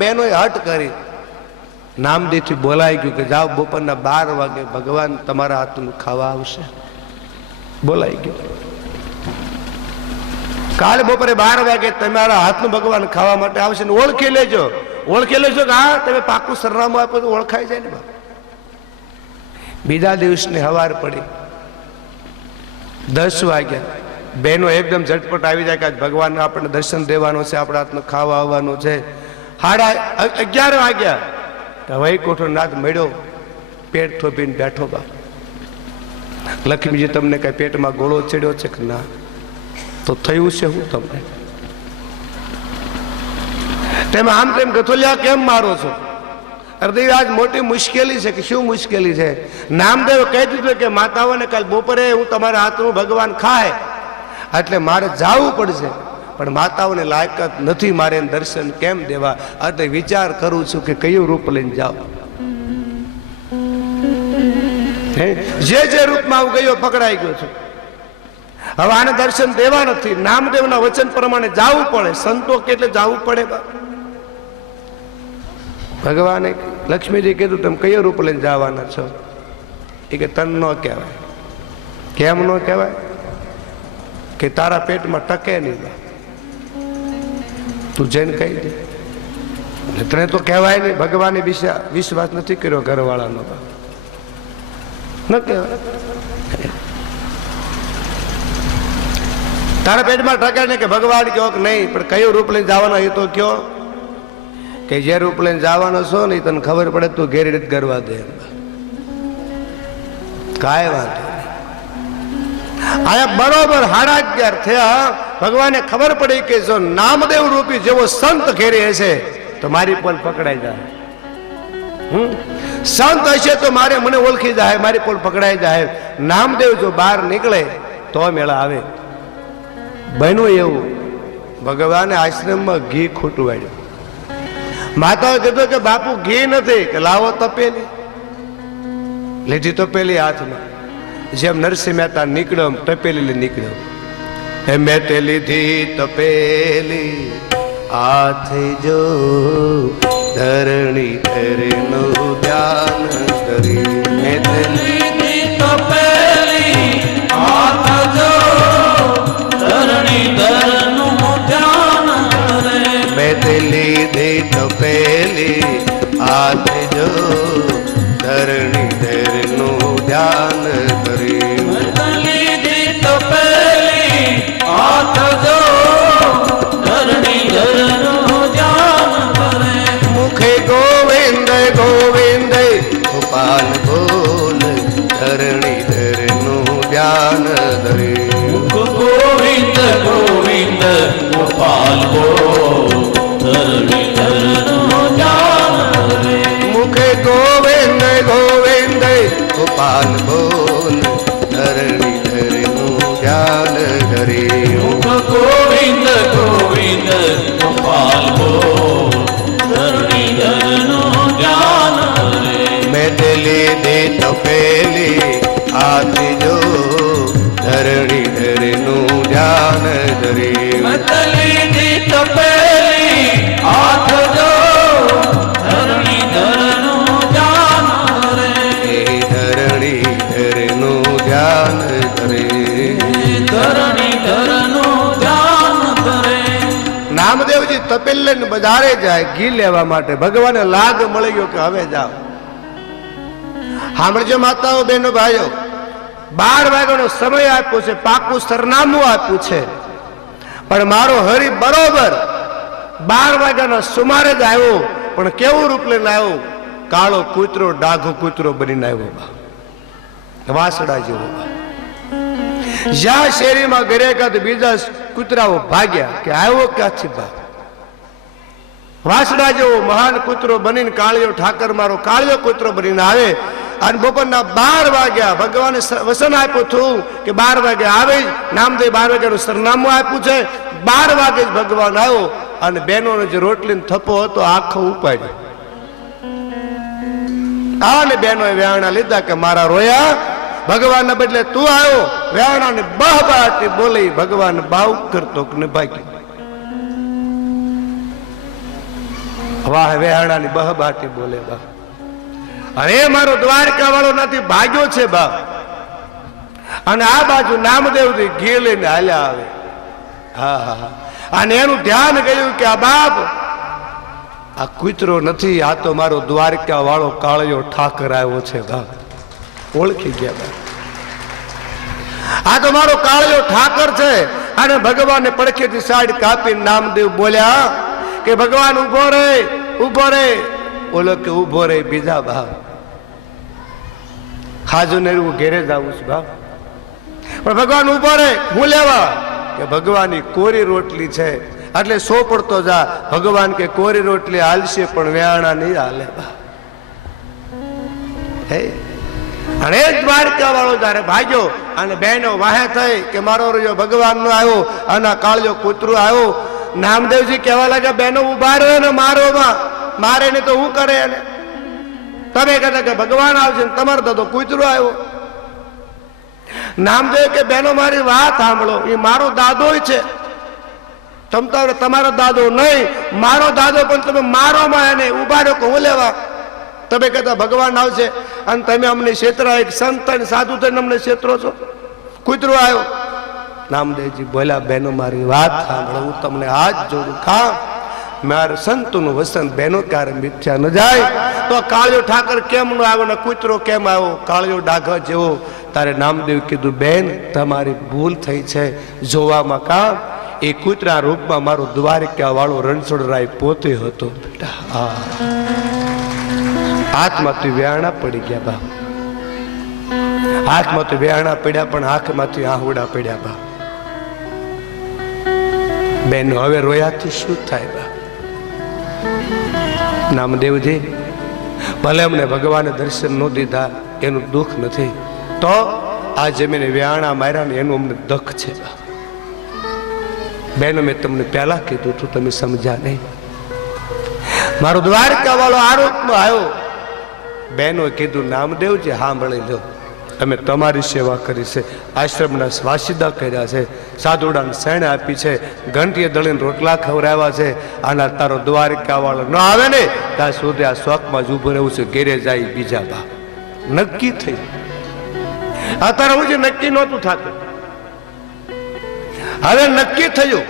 બહેનોએ હટ કરી. નામદેવથી બોલાઈ ગયું કે જાઓ, બપોરના 12 વાગે ભગવાન તમારા હાથનું ખાવા આવશે. બોલાઈ ગયું. કાલે બપોરે 12 વાગે તમારા હાથનું ભગવાન ખાવા માટે આવશે ને ઓળખી લેજો. ઓળખી લેજો કે હા તમે પાકું સરનામું આપો તો ઓળખાઈ જાય ને બાપ. બીજા દિવસને હવાર પડી 10 વાગ્યા. બહેનો એકદમ ઝટપટ આવી જાય કે આજ ભગવાન આપણને દર્શન દેવાનો છે, આપણા હાથનું ખાવા આવવાનું છે. 11:30 વાગ્યા વૈકુંઠનો નાદ મળ્યો, પેટ થોભીને બેઠો બાપ. લક્ષ્મીજી તમને કઈ પેટમાં ગોળો ચડ્યો છે કે ના? તો થયું છે હું તમને? તમે આમ તેમ ગથોલિયા કેમ મારો છો? અરે આજ મોટી મુશ્કેલી છે. કે શું મુશ્કેલી છે? નામદેવ કહી દીધું કે માતાઓને કાલ બપોરે હું તમારા હાથનું ભગવાન ખાય એટલે મારે જવું પડશે, પણ માતાઓને લાયકાત નથી મારે દર્શન કેમ દેવા. એટલે વિચાર કરું છું કે કયું રૂપ લઈને જાવ. જે રૂપમાં હું ગયો પકડાઈ ગયો છું. હવે આને દર્શન દેવા નથી. નામદેવના વચન પ્રમાણે જવું પડે. સંતો કેટલે જવું પડે. ભગવાને લક્ષ્મીજી કીધું તમે કયો રૂપ લઈને જવાના છો? એ કે તન ન કહેવાય. કેમ ન કહેવાય? કે તારા પેટમાં ટકે નહીં. તું જઈને કહી દે. તને તો કહેવાય નહીં. ભગવાને વિશ્વાસ નથી કર્યો ઘરવાળાનો. ન કહેવાય. તારા પેટમાં ટકે નહીં કે ભગવાન કહો કે નહીં, પણ કયું રૂપ લઈને જવાનો એ તો કયો. કે જે રૂપ લઈને જવાનો છો ને તને ખબર પડે તું ઘેરી રીત કરવા દે. કાંઈ વાંધો આયા બરોબર 11:30 થયા. ભગવાને ખબર પડી કે જો નામદેવ રૂપી જેવો સંત ઘેરે હશે તો મારી પોલ પકડાઈ જાય. સંત હશે તો મને ઓળખી જાય, મારી પોલ પકડાઈ જાય. નામદેવ જો બહાર નીકળે તો મેળા આવે. બન્યું એવું, ભગવાને આશ્રમમાં ઘી ખોટું વાળ્યું. માતાએ કીધું કે બાપુ ઘી નથી, કે લાવો તપેલી. લીધી તપેલી હાથમાં. જેમ નરસિંહ મહેતા નીકળ્યો તપેલી લઈ નીકળ્યો. હે મેં તે લીધી તપેલી હાથ જો ધરણી ધરનું ધ્યાન કરી. મેં તે લીધી તપેલી હાથ જો ધરણી ધરનું ધ્યાન કરે. મેં તે લીધી તપેલી હાથ જો ધરણી ધરનું ધ્યાન કરી. લીધી તપેલી હાથ જો ધરણી ધરનું ધ્યાન કરે. મુખે ગોવિંદ ગોવિંદ ગોપાલ બોલ ધરણી ધરનું ધ્યાન ધરે. મુખ ગોવિંદ ગોવિંદ ગોપાલ બોલ ધરણી ધરનું ધ્યાન કરે. મુખે ગોવિંદ ગોવિંદ ગોપાલ બોલ ધરણી ધરનું ધ્યાન ધરે. મુખ ગોવિંદ ગોવિંદ ગોપાલ બોલ ધરણી ધરનું ધ્યાન કરે. મેં તે લીધી તપેલી હાથ જો ધરણી ધરનું ધ્યાન ધરે. મત લીધી તપેલી હાથ જો ધરણી ધરનું ધ્યાન કરે. એ ધરણી ધરનું ધ્યાન ધરે. ધરણી ધરનું ધ્યાન કરે. નામદેવજી તપેલી લઈને બજારે જાય ઘી લેવા માટે. ભગવાને લાગ મળી ગયો કે હવે જાઓ. સાંભળજો માતાઓ બહેનો ભાઈઓ, 12 વાગ્યાનો સમય આપ્યો છે, પાકું સરનામું આપ્યું છે, પણ મારો હરિ બરોબર 12 વાગ્યાના સુમારે જ આવ્યો. પણ કેવું રૂપ લઈને આવ્યો? કાળો કૂતરો, ડાઘો કૂતરો બનીને આવ્યો. વાસડા જેવો. જ્યાં શેરીમાં ગરેકા તો બીજા કૂતરાઓ ભાગ્યા કે આવ્યો ક્યાંથી ભાગ. વાસડા જેવો મહાન કૂતરો બનીને કાળિયો ઠાકર મારો કાળિયો કૂતરો બનીને આવે. અને બપોરના 12 વાગ્યા ભગવાને વસન આપ્યું હતું કે 12 વાગે આવે. નામદેવ 12 વાગ્યાનું સરનામું આપ્યું છે. 12 વાગે જ ભગવાન આવ્યો અને બહેનોને જે રોટલીનો થપ્પો હતો આખો ઉપાડ્યો. અને બહેનોએ વેણના લીધા કે મારા રોયા, ભગવાનના બદલે તું આવ્યો. વેણાને બહબાટી બોલી ભગવાન બાવ કરતો કે ભાગી. વાહ, વેણાની બહબાટી બોલે બા. અરે મારો દ્વારકા વાળો નથી, ભાગ્યો છે બાપ. અને આ બાજુ નામદેવજી ઘી લઈને હાલ્યા આવે. હા હા હા. અને એનું ધ્યાન ગયું કે આ બાપ આ કૂતરો નથી, આ તો મારો દ્વારકા વાળો કાળિયો ઠાકર આવ્યો છે બાપ. ઓળખી ગયા બાપ, આ તો મારો કાળિયો ઠાકર છે. અને ભગવાનને પડખેથી સાઈડ કાપીને નામદેવ બોલ્યા કે ભગવાન ઉભો રે, ઉભો રે. બોલો કે ઉભો રે બીજા બાપ. હાજુ ને હું ઘેરે જ આવું છું બાપ. પણ ભગવાન ઉભો રે. હું લેવા કે ભગવાનની કોરી રોટલી છે એટલે સો પડતો જા. ભગવાન કે કોરી રોટલી હાલશે પણ વેણા નહીં હાલે બા. હે અને દ્વારકા વાળો જયારે ભાગ્યો અને બહેનો વાહે થઈ કે મારો રહ્યો ભગવાન નો આવ્યો અને કાળિયો કૂતરો આવ્યો. નામદેવજી કહેવા લાગ્યા બહેનો ઉભા રહે ને મારો મારે ને તો હું કરે. એને તમે કહેતા કે ભગવાન આવશે ને તમારો દાદો કૂતરો આવ્યો. નામદેવ કે બહેનો મારી વાત સાંભળો, એ મારો દાદો છે. તમારો દાદો નહીં, મારો દાદો. પણ તમે મારો માં એને ઉભા રહ્યો કે હું લેવા. તમે કહેતા ભગવાન આવશે અને તમે અમને ક્ષેત્ર એક સંત સાધુ થઈને અમને ક્ષેત્રો છો. કૂતરો આવ્યો. નામદેવજી બોલ્યા બહેનો મારી વાત સાંભળો, હું તમને હાથ જોડું. ખા મારે સંતોનું વસન બહેનો ક્યારે મિથ્યા ન જાય. તો કાળિયો ઠાકર કેમ નો આવ્યો ને કૂતરો કેમ આવ્યો? કાળિયો ડાઘા જેવો. તારે નામદેવ કીધું બેન તમારી ભૂલ થઈ છે જોવામાં. કામ એ કૂતરા રૂપમાં મારો દ્વારકા વાળો રણછોડરાય પોતે હતો બેટા. હા, હાથમાંથી વેણા પડી ગયા બા. હાથમાંથી વેણા પડ્યા પણ આંખમાંથી આહુડા પડ્યા બા. બેન હવે રોયાથી શું થાય બા? નામદેવજી ભલે અમને ભગવાને દર્શન ન દીધા એનું દુઃખ નથી, તો આ જમીને વ્યાણા માર્યા ને એનું અમને દુઃખ છે. બહેનો મેં તમને પહેલા કીધું તું, તમે સમજ્યા નહીં. મારો દ્વારકા વાળો આરોપનો આવ્યો, બહેનો કીધું નામદેવજી હા મળી લો, અમે તમારી સેવા કરી છે, આશ્રમના વાસીદા કર્યા છે, સાધુડાને શેણ આપી છે, ઘંટીએ દળીને રોટલા ખવડાવ્યા છે. આના તારો દ્વારકા વાળો ન આવે ને ત્યાં સુધી આ શોખમાં જ ઊભું રહેવું છે, ઘેરે જાય બીજા બા. નક્કી થયું. અત્યારે હું જે નક્કી નહોતું થતું, હવે નક્કી થયું.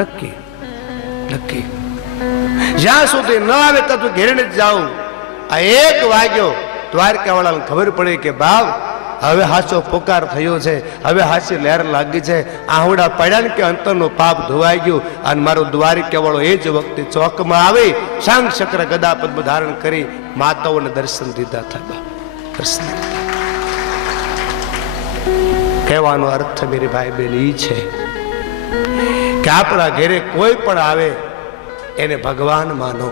નક્કી નક્કી જ્યાં સુધી ન આવે ત્યાં તું ઘેરને જ જાઉં. આ 1 વાગ્યો, દ્વારકા વાળાને ખબર પડી કે ભાવ હવે હાચો પોકાર થયો છે, હવે હાચી લહેર લાગી છે. આહુડા પડ્યા ને કે અંતરનું પાપ ધોવાઈ ગયું. અને મારો દ્વારકા વાળો એ જ વખતે ચોકમાં આવી શાંગ ચક્ર ગદા પદ્મ ધારણ કરી માતાઓને દર્શન દીધા થયા. દર્શન કહેવાનો અર્થ મેરી ભાઈ બહેન ઈ છે કે આપણા ઘરે કોઈ પણ આવે એને ભગવાન માનો.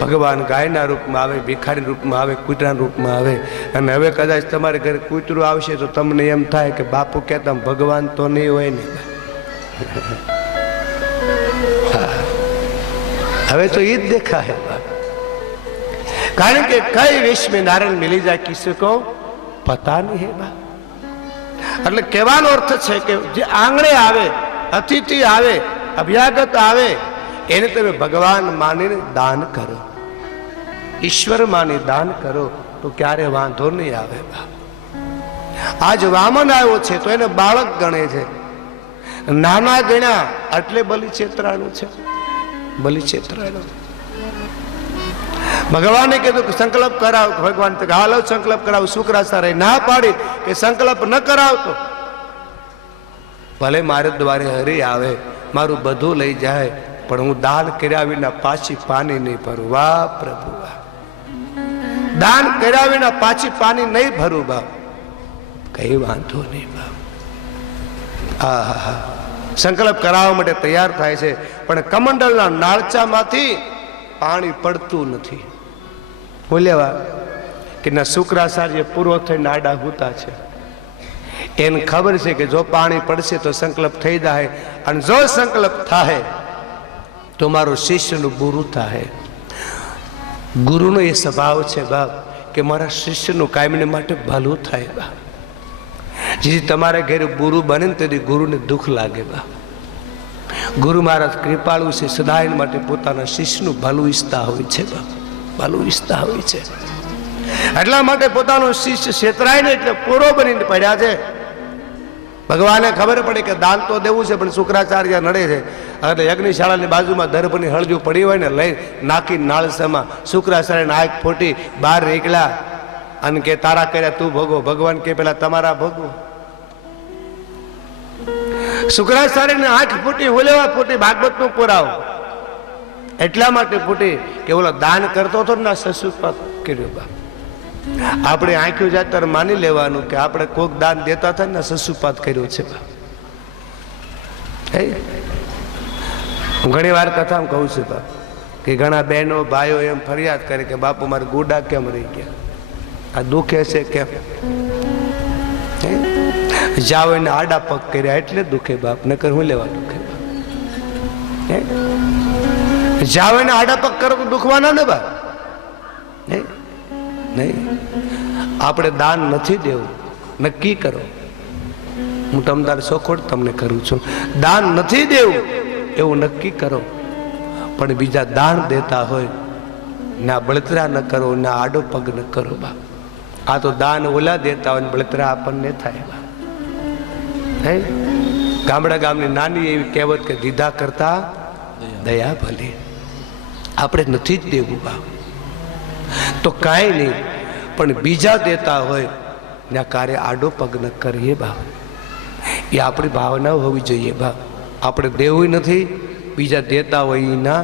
ભગવાન ગાયના રૂપમાં આવે, ભિખારી રૂપમાં આવે, કૂતરાના રૂપમાં આવે. અને હવે કદાચ તમારે ઘરે કૂતરું આવશે તો તમને એમ થાય કે બાપુ કહેતા ભગવાન તો નહીં હોય ને. હવે તો ઈ જ દેખા હે, કારણ કે કઈ વિશ્વ में नारायण मिली जाए किसी को पता नहीं है बा. એટલે કહેવાનો અર્થ છે કે જે આંગણે આવે, અતિથિ આવે, અભ્યાગત આવે, એને તમે ભગવાન માનીને દાન કરો, ઈશ્વર માની દાન કરો તો ક્યારે વાંધો નહીં આવે. આજ વામન આવ્યો છે તો એને બાળક ગણે છે, નાના ગણ્યા એટલે બલિચેતરાણું છે. બલિચેતરાણું ભગવાને કીધું કે સંકલ્પ કરાવ. ભગવાન હાલો સંકલ્પ કરાવ. શુક્રાચાર્ય ના પાડી કે સંકલ્પ ન કરાવતો. ભલે મારે દ્વારે હરી આવે, મારું બધું લઈ જાય, પણ હું દાન કર્યા વિના પાછી પાણી નહીં ભરું. વાહ પ્રભુ વાહ, દાન કર્યા વિના પાછી પાણી નહીં ભરું બાપ. કઈ વાંધો નહીં બાપ. હા સંકલ્પ કરાવવા માટે તૈયાર થાય છે, પણ કમંડલના નાળચામાંથી પાણી પડતું નથી. બોલ્યા કે ના શુક્રાચાર્ય પૂરો થઈને આડા હોતા છે. એને ખબર છે કે જો પાણી પડશે તો સંકલ્પ થઈ જાય, અને જો સંકલ્પ થાય તો મારો શિષ્યનું બુરું થાય. ગુરુનો એ સ્વભાવ છે બાપ કે મારા શિષ્યનું કાયમને માટે ભલું થાય બાપ. જેથી તમારા ઘરે ગુરુ બને ને તેથી ગુરુને દુઃખ લાગે બાપ. ગુરુ મહારાજ કૃપાળુ છે, સદાય માટે પોતાના શિષ્યનું ભલું ઈચ્છતા હોય છે બાપ, ભલું ઈચ્છતા હોય છે. એટલા માટે પોતાનો શિષ્ય છેતરાય ને એટલે પૂરો બનીને પડ્યા છે. ભગવાને ખબર પડે કે દાન તો દેવું છે, પણ શુક્રાચાર્ય નડે છે. એટલે યજ્ઞશાળાની બાજુમાં દર્ભની હળજુ પડી હોય ને લઈ નાખી નાળસામાં શુક્રાચાર્યને આંખ ફોટી બહાર નીકળ્યા અને કે તારા કર્યા તું ભોગવો. ભગવાન કે પેલા તમારા ભોગવો. શુક્રાચાર્યને આંખ ફૂટી, ઓલેવા ફૂટી, ભાગવતનું પુરાવો એટલા માટે ફૂટી કે ઓલો દાન કરતો હતો ને સસુપાત કર્યો બાપ. આપણે આંખ્યું જાતર માની લેવાનું કે આપણે કોક દાન દેતા હતા ને સસુપાત કર્યો છે બાપ. હું ઘણી વાર કથામાં કહું છું બાપ કે ઘણા બહેનો ભાઈઓ એમ ફરિયાદ કરે કે બાપુ મારે ગુડા કેમ રહી ગયા, આ દુખે છે કેમ. જાઓ એને આડા પગ કર્યા એટલે દુખે બાપ, નકર હું લેવા દુખે બાપ. જાઓ એને આડા પગ કરો તો દુખવાના ને બાપ. નહીં, આપણે દાન નથી દેવું. નક્કી કરો. હું તમતાર સોખોડ તમને કરું છું, દાન નથી દેવું એવું નક્કી કરો. પણ બીજા દાન દેતા હોય ના બળતરા ન કરો, ના આડો પગ ન કરો બાપ. આ તો દાન ઓલા દેતા હોય, બળતરા આપણને થાય બાપ. હે ગામડા ગામની નાની એવી કહેવત કે દીધા કરતા દયા ભલી. આપણે નથી જ દેવું બાપ તો કાંઈ નહીં, પણ બીજા દેતા હોય ના કાર્ય આડો પગ ન કરીએ બાપ. એ આપણી ભાવના હોવી જોઈએ બાપ. આપણે દેવું નથી, બીજા દેતા હોય એના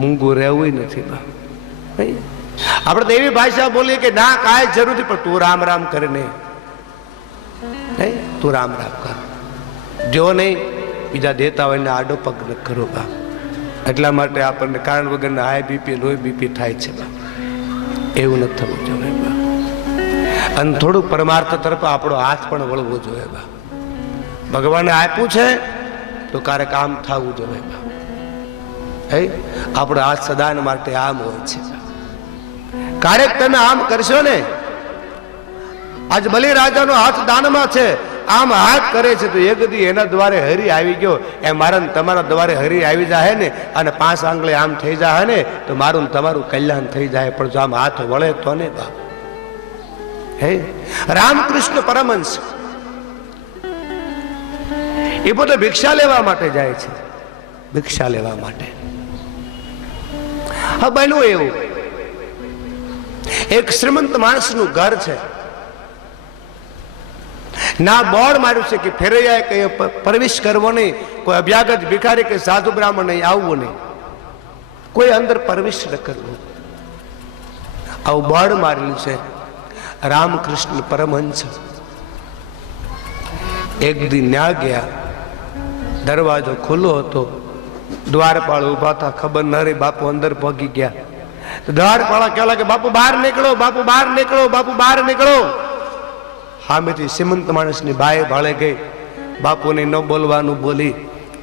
મૂંગું રહેવું નથી બાપ. આપણે તો એવી ભાષા બોલીએ કે ના કાંઈ જરૂર નથી, પણ તું રામ રામ કરે નહીં, તું રામ રામ કર. જો નહીં બીજા દેતા હોય ને આડો પગ ન કરો બાપ. એટલા માટે આપણને કારણ વગરના હાઈ બીપી લોહી બીપી થાય છે બાપ. એવું નથી થવું જોઈએ બાપ. અને થોડુંક પરમાર્થ તરફ આપણો હાથ પણ વળવો જોઈએ બાપ. ભગવાને આપ્યું છે તો ક્યારેક આમ થવું જોઈએ બાપ. હે આપણો હાથ સદાન માટે આમ હોય છે. ક્યારેક તમે આમ કરશો ને, આજ બલિરાજાનો હાથ દાનમાં છે, આમ હાથ કરે છે તો એક દી એના દ્વારે હરી આવી ગયો એ મારા ને તમારા દ્વારે હરી આવી જાય ને અને 5 આંગળે આમ થઈ જાય ને તો મારું ને તમારું કલ્યાણ થઈ જાય. પણ જો આમ હાથ વળે તો ને બાપ. હે રામકૃષ્ણ પરમહંસ એ પોતે ભિક્ષા લેવા માટે જાય છે, ભિક્ષા લેવા માટે. હા બન્યું એવું, એક શ્રીમંત માણસનું ઘર છે, ના બોર્ડ માર્યું છે કે ફેરૈયાએ કઈ પ્રવેશ કરવો નહીં, કોઈ અભ્યાગત ભિખારી કે સાધુ બ્રાહ્મણ નહીં આવવું નહીં, કોઈ અંદર પ્રવેશ ન કરવું, આવું બોર્ડ મારેલું છે. રામકૃષ્ણ પરમહંસ એક દી ન્યા ગયા, દરવાજો ખુલ્લો હતો, દ્વારપાળ ઉભા હતા, ખબર ન રહી, બાપુ અંદર પહોંચી ગયા. દ્વારપાળા કહેવા લાગે બાપુ બહાર નીકળો, બાપુ બહાર નીકળો, બાપુ બહાર નીકળો. સામેથી શ્રીમંત માણસની બાએ ભાળે ગઈ, બાપુને ન બોલવાનું બોલી,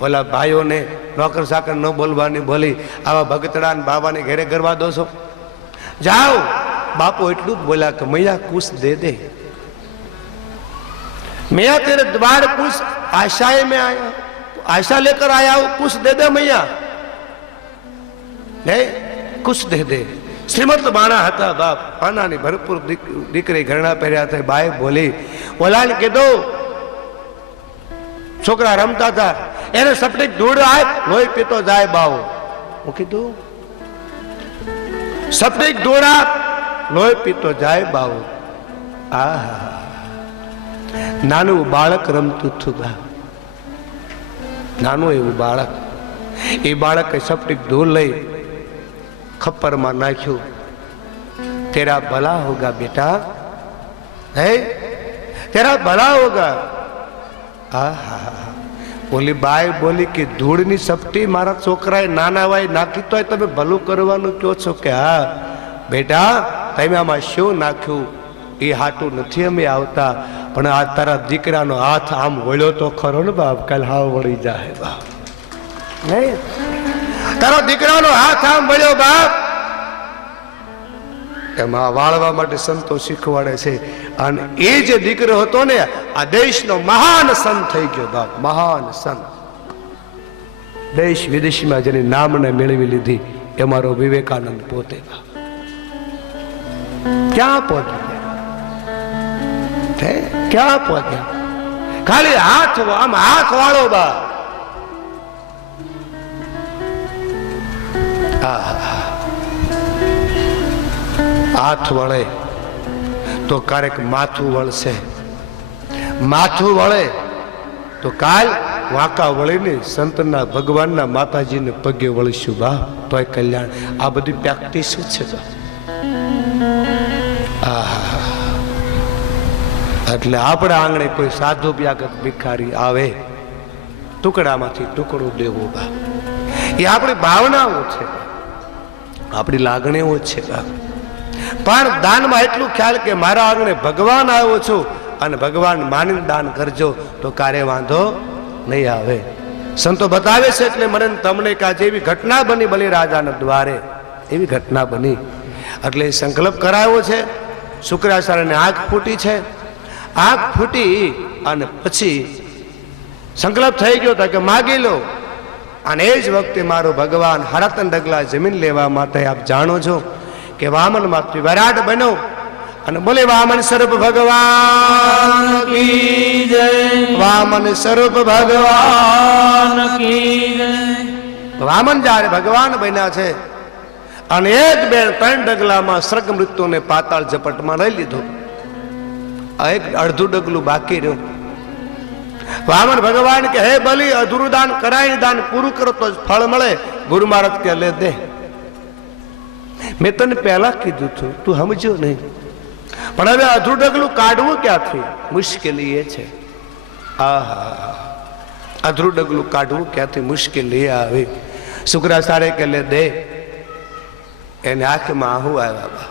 ઓલા ભાઈઓને નોકર સાકર ન બોલવાની બોલી, આવા ભગતડા ને બાબાને ઘરે કરવા દો છો, જાઓ. બાપુ એટલું જ બોલ્યા કે મૈયા કુछ દે દે, मैया तेरे द्वार कुछ आशाएं में आया, आशा लेकर आया हूं, कुछ दे दे मैया, नहीं कुछ दे दे. श्रीमंत बाणा હતા બાપ, પાનાની ભરપૂર દીકરી ઘરણા પહેર્યા હતા. બાએ બોલી, ઓલાને કીધું, છોકરા રમતા હતા, એને સપટીક ધૂળ આપ, લોહી પીતો જાય બાવો. હું કીધું સપટીક ધૂળ આપ, લોહી પીતો જાય બાવો. આહા, નાનું બાળક રમતું હતું બા, નાનું એવું બાળક. એ બાળકે સપટીક ધૂળ લઈ ખપ્પરમાં નાખ્યું. तेरा भला होगा बेटा, है तेरा भला होगा. આહા, ઓલી બાઈ બોલી કે ધૂળની સપટી મારા છોકરાએ નાના વાય નાખી તો તમે ભલું કરવાનું કહો છો કે હા બેટા તમે આમાં શું નાખ્યું એ હાટું નથી અમે આવતા, પણ આ તારા દીકરાનો હાથ આમ વળ્યો તો ખરો ને બાપ, કાલ હાવ વળી જાય બાપ. નહીં તારો દીકરાનો હાથ આમ વળ્યો બાપ, એમાં વાળવા માટે સંતો શીખવાડે છે. અને એ જે દીકરો હતો ને આ દેશનો મહાન સંત થઈ ગયો બાપ, મહાન સંત. દેશ વિદેશમાં જેની નામને મેળવી લીધી એ મારો વિવેકાનંદ પોતે બાપ. ક્યાં પહોંચ્યા, ક્યાં પહોંચ્યા? ખાલી હાથ આમ હાથ વાળો બાપ. હાથ વળે તો ક્યારેક માથું વળશે, માથું વળે તો કાલ વાંકા વળીને સંતના ભગવાનના માતાજીને પગે વળીશું બા, તોય કલ્યાણ. આ બધી પ્રેક્ટિસ છે. એટલે આપણા આંગણે કોઈ સાધુ વ્યાગત ભિખારી આવે, ટુકડામાંથી ટુકડો દેવો બા, એ આપણી ભાવનાઓ છે, આપણી લાગણીઓ છે બા. પણ દાનમાં એટલું ખ્યાલ કે મારા આંગણે ભગવાન આવ્યો છું અને ભગવાન માનીને દાન કરજો તો કારે વાંધો નહીં આવે. સંતો બતાવે છે એટલે મને તમને કે આજે એવી ઘટના બની બલિરાજાના દ્વારે, એવી ઘટના બની એટલે સંકલ્પ કરાયો છે. શુક્રાચાર્યને આંખ ફૂટી છે, આંખ ફૂટી અને પછી સંકલ્પ થઈ ગયો કે માગી લો. અને એ જ વખતે મારો ભગવાન હરાતન ડગલા જમીન લેવા માટે આપ જાણો છો કે વામન માંથી વિરાટ બન્યો. અને બોલે વામન સ્વરૂપ ભગવાન કી જય, વામન સ્વરૂપ ભગવાન કી જય. વામન જ્યારે ભગવાન બન્યા છે અને એક બે ત્રણ ડગલામાં સ્વર્ગ મૃત્યુને પાતાળ ઝપટમાં લઈ લીધું, એક અડધું ડગલું બાકી રહ્યું. વામન ભગવાન કે હે બલી, અધૂરું દાન કરાય, દાન પૂરું કરો તો ફળ મળે. ગુરુ મહારાજ કે લે દે, મેં તને પહેલા કીધું હતું, તું સમજ્યો નહીં. પણ હવે અધૂરું ડગલું કાઢવું ક્યાંથી? મુશ્કેલી એ છે. આહા, અધૂરું ડગલું કાઢવું ક્યાંથી? મુશ્કેલી આવે. શુક્રાચાર્ય કે લે દે. એને આંખમાં આહુ આવ્યા બા.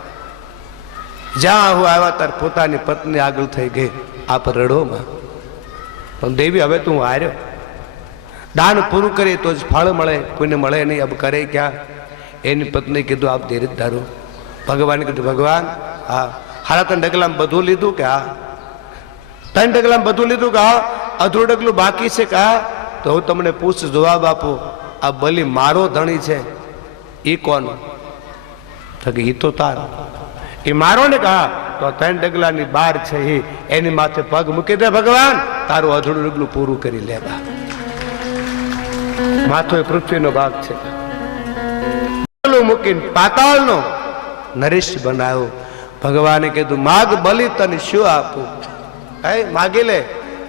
જ્યાં આહુ આવ્યા ત્યારે પોતાની પત્ની આગળ થઈ ગઈ, આપ રડોમાં. પણ દેવી હવે તું હાર્યો, દાન પૂરું કરીએ તો જ ફળ મળે, કોઈને મળે નહીં, અબ કરે ક્યાં. એની પત્ની કીધું આપ ધીરજ ધારો. ભગવાને કીધું ભગવાન હા. 3 ડગલામાં બધું લીધું કે હા? 3 ડગલામાં બધું લીધું કે હા? અધૂરું ડગલું બાકી છે કે હા? તો હું તમને પૂછ જવાબ આપું, આ બલિ મારો ધણી છે, એ કોનો? તો કે એ તો તારો. એ મારો ને કહા તો 3 ડગલાની બહાર છે એની માથે પગ મૂકી દે ભગવાન, તારું અધૂરું ડગલું પૂરું કરી લેવા. માથો એ પૃથ્વીનો ભાગ છે, મૂકીને પાતાળનો નરેશ બનાવ્યો. ભગવાને કીધું માગ બલિ તને શું આપું? હે માગી લે.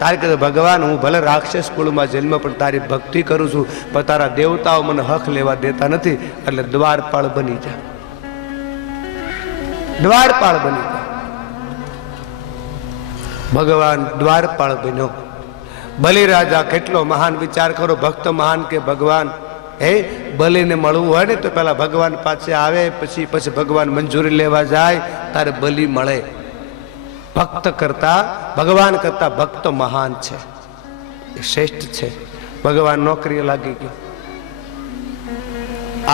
તારે કીધું ભગવાન હું ભલે રાક્ષસ કુળમાં જન્મ પણ તારી ભક્તિ કરું છું, પણ તારા દેવતાઓ મને હક લેવા દેતા નથી, એટલે દ્વારપાળ બની જા. દ્વારપાળ બની જા. ભગવાન દ્વારપાળ બન્યો. બલિરાજા કેટલો મહાન, વિચાર કરો. ભક્ત મહાન કે ભગવાન હે બલિને મળવું હોય ને તો પેલા ભગવાન પાસે આવે, પછી ભગવાન મંજૂરી લેવા જાય તારે બલિ મળે. ભક્ત કરતા ભગવાન કરતા ભક્ત મહાન છે, એ શ્રેષ્ઠ છે. ભગવાન નોકરી લાગી ગયો.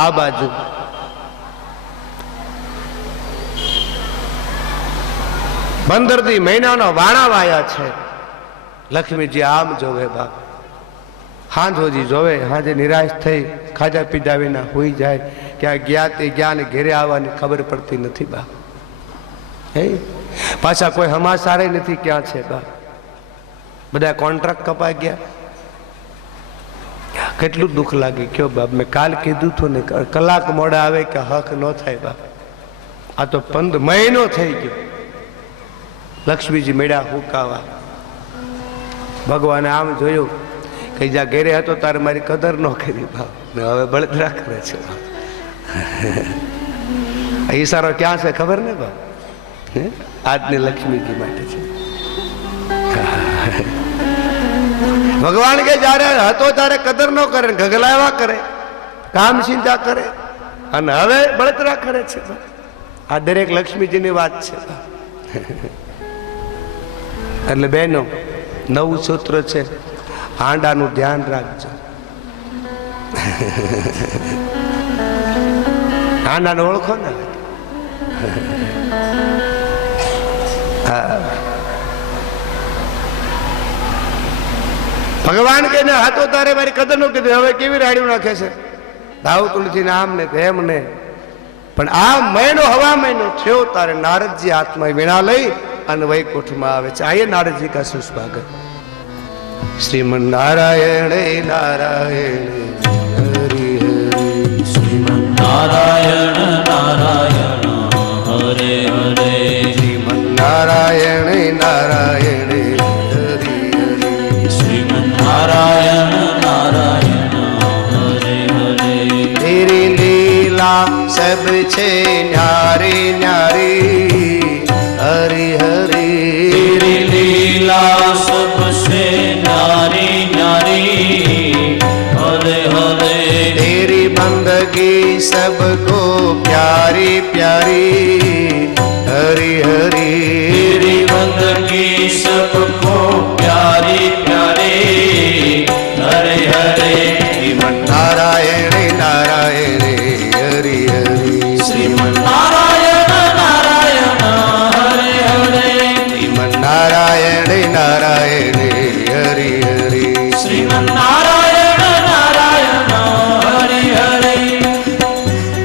આ બાજુ બંદરથી મહિનાનો વાણા વાયા છે. લક્ષ્મીજી આમ જોવે બાપ, હાંજોજી જોવે. હાજે નિરાશ થઈ ખાજા પીધા વિના હોઈ જાય. ક્યાં ગયા તે ગયા ને ઘેરે આવવાની ખબર પડતી નથી બા. હે પાછા કોઈ હમાસારે નથી ક્યાં છે બા. બધા કોન્ટ્રાક્ટ કપાઈ ગયા. કેટલું દુઃખ લાગી કયો બાપ. મેં કાલ કીધું હતું ને, કલાક મોડા આવે કે હક ન થાય બા. આ તો 15 મહિનો થઈ ગયો. લક્ષ્મીજી મેળા હુકાવા. ભગવાને આમ જોયું કે જ્યાં ઘેરે હતો તારે મારી કદર ન કરી ભાવ, ને હવે બળતરા કરે છે. ઈશારો ક્યાં છે ખબર ને ભાવ? આજની લક્ષ્મીજી માટે છે. ભગવાન કે જયારે હતો ત્યારે કદર ન કરે, ગગલાવા કરે, કામ ચિંતા કરે, અને હવે બળતરા કરે છે. આ દરેક લક્ષ્મીજીની વાત છે. એટલે બહેનો નવું સૂત્ર છે, હાંડાનું ધ્યાન રાખજો. હાંડાને ઓળખો ને? ભગવાન કે હાથો તારે મારી કદર નું કીધું, હવે કેવી રાડ્યું નાખે છે ધાવ તુલસી ને આમ ને તેમ ને. પણ આ મહિનો હવા મહિનો થયો તારે નારદજી હાથમાં વીણા લઈ અને વૈકુંઠમાં આવે છે. આયે નારદજી કા સુસ્વાગત. શ્રીમન નારાયણ નારાયણ હરિ હરિ. શ્રીમન નારાયણ નારાયણ હરે હરે. શ્રીમન નારાયણ નારાયણ હરિ હરિ. શ્રીમન નારાયણ નારાયણ હરે હરે. તેરી લીલા સબ છે ન્યારી ન્યારી હરિ હરિ. તેરી લીલા સબસે ન્યારી ન્યારી હરે હરે. तेरी बंदगी सबको प्यारी प्यारी हरि हरि. तेरी बंदगी सबको प्यारी प्यारी हरे हरे. श्रीमन नारायण नारायण हरि हरि. श्रीमन नारायण नारायण हरे हरे. श्रीमन नारायण नारायण हरि हरि. श्रीमन नारायण नारायण हरे हरे.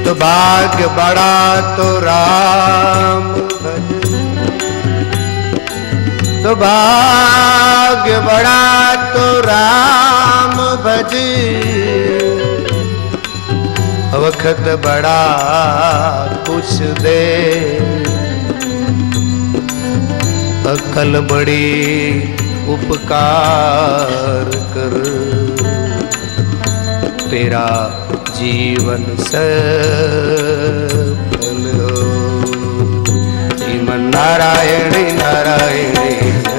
तो भाग्य बड़ा तो राम भज. तो भाग्य बड़ा तो राम भज. वक्त बड़ा कुछ दे अकल बड़ी उपकार कर. तेरा जीवन सफल हो. श्रीमन नारायण नारायण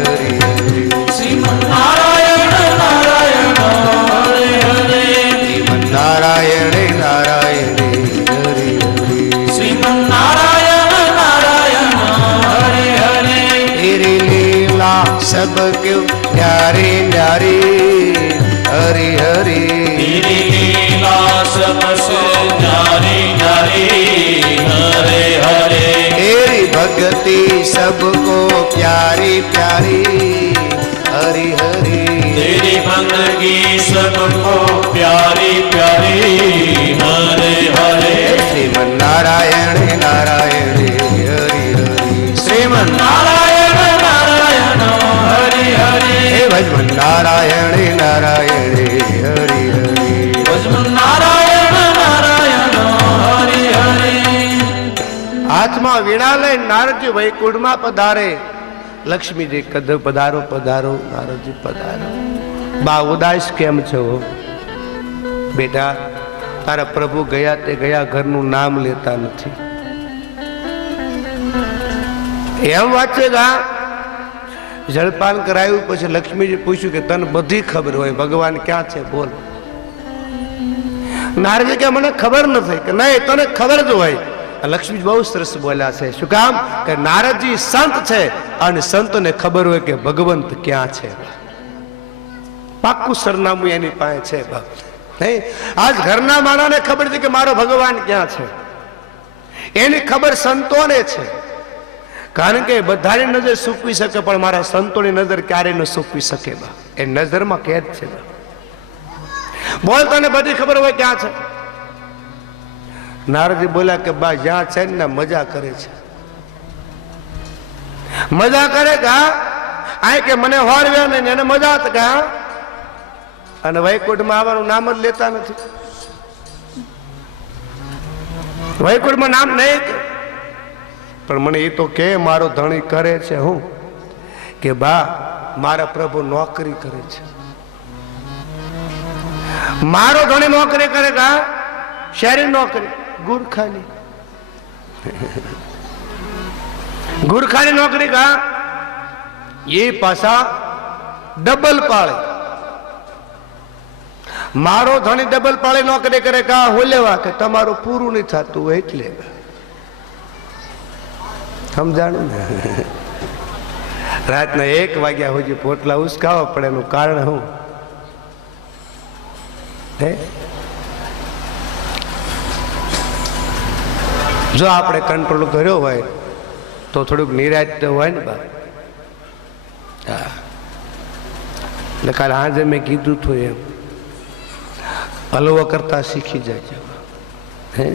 हरि हरि. श्रीमन नारायण नारायण हरे हरे. श्रीमन नारायण ન્યારી ન્યારી હરી હરી तेरी लीला सबसे न्यारी न्यारी हरे हरे तेरी भक्ति सबको प्यारी प्यारी हरी हरी तेरी बंदगी सबको प्यारी प्यारी हरे हरे श्रीमन नारायण नारायण हरि हरि श्रीमन नारायण नारायण हरि हरि हे भजमन नारायण नारायण हरि हरि भजमन नारायण नारायण हरि हरि હાથમાં વીણા લઈ નારદજી વૈકુંઠમાં પધારે. લક્ષ્મીજી કદ પધારો પધારો નારદજી પધારો. બા ઉદાસ કેમ છો? બેટા તારા પ્રભુ ગયા તે ગયા ઘરનું નામ લેતા નથી. એમ વાત છે કે જળપાન કરાયું પછી લક્ષ્મીજી પૂછ્યું કે તને બધી ખબર હોય ભગવાન ક્યાં છે બોલ. નારદજી કે મને ખબર નથી. કે નહીં તને ખબર જ હોય. લક્ષ્મી બહુ સરસ બોલ્યા છે. શું કામ? કે નારદજી સંત છે અને સંતને ખબર હોય કે ભગવંત ક્યાં છે. પાક્કું સરનામું એની પાસે છે. નહીં આજ ઘરના માણસને ખબર છે કે મારો ભગવાન ક્યાં છે. એની ખબર સંતોને છે. કારણ કે બધાની નજર સૂકવી શકે પણ મારા સંતોની નજર ક્યારેય ન સૂકવી શકે. એ નજરમાં કેદ છે. બોલ તને બધી ખબર હોય ક્યાં છે? નારદજી બોલ્યા કે બા જ્યાં છે ને મજા કરે છે. મજા કરે કે આ કે મને હોરવ્યા નહીં એને મજા કે અને વૈકુંઠમાં આવવાનું નામ જ લેતા નથી. વૈકુંઠમાં નામ નહીં પણ મને એ તો કે મારો ધણી કરે છે. હું કે બા મારા પ્રભુ નોકરી કરે છે. મારો ધણી નોકરી કરે કે શહેરી નોકરી ગુરખાની ગુરખાની નોકરી કા એ પાછા ડબલ પાળે. મારો ધણી ડબલ પાળે નોકરી કરે કા હું લેવા કે તમારું પૂરું નહીં થતું એટલે સમજાણું ને. રાતના 1 વાગ્યા સુધી પોટલા ઉસકાવવા પડે. એનું કારણ શું? હે જો આપણે કંટ્રોલ કર્યો હોય તો થોડુંક નિરાશ તો હોય ને બા. હા એટલે કાલે આજે મેં કીધું હતું એમ હલવા કરતા શીખી જાય. હે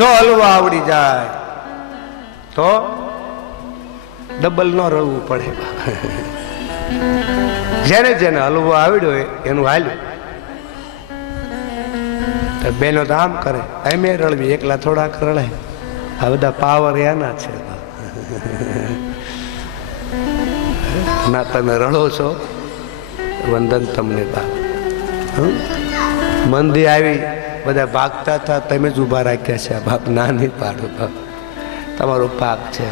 જો હલવા આવડી જાય તો ડબલ ન રળવું પડે. જેને જેને હલવો આવડ્યો હોય એનું હાલ્યું. બેનો તો આમ કરે એમ રળવી એકલા થોડાક રળે. આ બધા પાવર એના છે. ના તમે રળો છો વંદન તમને બા. મંદી આવી બધા ભાગતા હતા તમે જ ઉભા રાખ્યા છે. બાપ ના નહીં પાડો બાપ તમારો પાક છે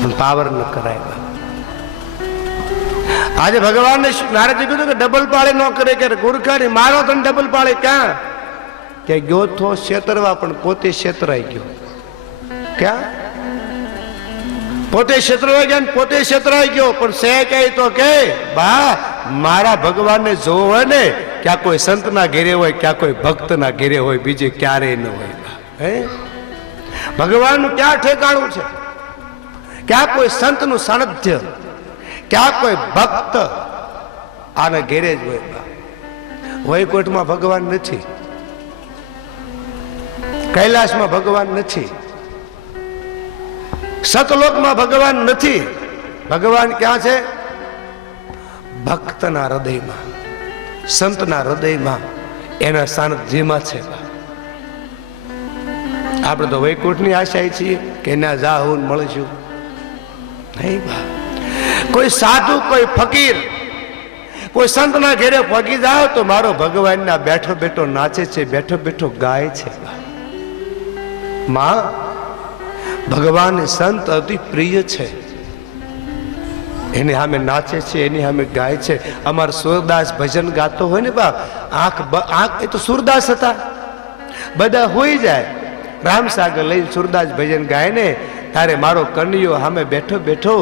પણ પાવર ન કરાય બાપ. આજે ભગવાનને નારદજી કીધું કે ડબલ પાળે ન કરે કે ગુરખાની મારો તને ડબલ પાળે ક્યાં કે ગયો તો છેતરવા પણ પોતે છેતરાઈ ગયો. ક્યાં પોતે છેતરાઈ ગયા ને પોતે છેતરાઈ ગયો પણ સે કહે તો કે બા મારા ભગવાનને જોવો હોય ને ક્યાં કોઈ સંતના ઘેરે હોય ક્યાં કોઈ ભક્તના ઘેરે હોય બીજે ક્યારેય ન હોય. હે ભગવાનનું ક્યાં ઠેકાણું છે? ક્યાં કોઈ સંતનું સાનિધ્ય ક્યાં કોઈ ભક્ત આના ઘેરે જ હોય. વૈકુંઠમાં ભગવાન નથી. કૈલાસમાં ભગવાન નથી. સતલોકમાં ભગવાન નથી. ભગવાન ક્યાં છે? ભક્તના હૃદયમાં સંતના હૃદયમાં એના સાનિધ્યમાં છે. આપણે તો વૈકુંઠની આશાએ છીએ કે ના જાહુન મળશું. નહીં બા. કોઈ સાધુ કોઈ ફકીર કોઈ સંતના ઘેરે પગી જાઓ તો મારો ભગવાનના બેઠો બેઠો નાચે છે બેઠો બેઠો ગાય છે. માં ભગવાન સંત અતિ પ્રિય છે. એની સામે નાચે છે એની સામે ગાય છે. અમાર સુરદાસ ભજન ગાતો હોય ને બા આંખ એ તો સુરદાસ હતા બધા હોઈ જાય. રામસાગર લઈને સુરદાસ ભજન ગાય ને ત્યારે મારો કન્યો સામે બેઠો બેઠો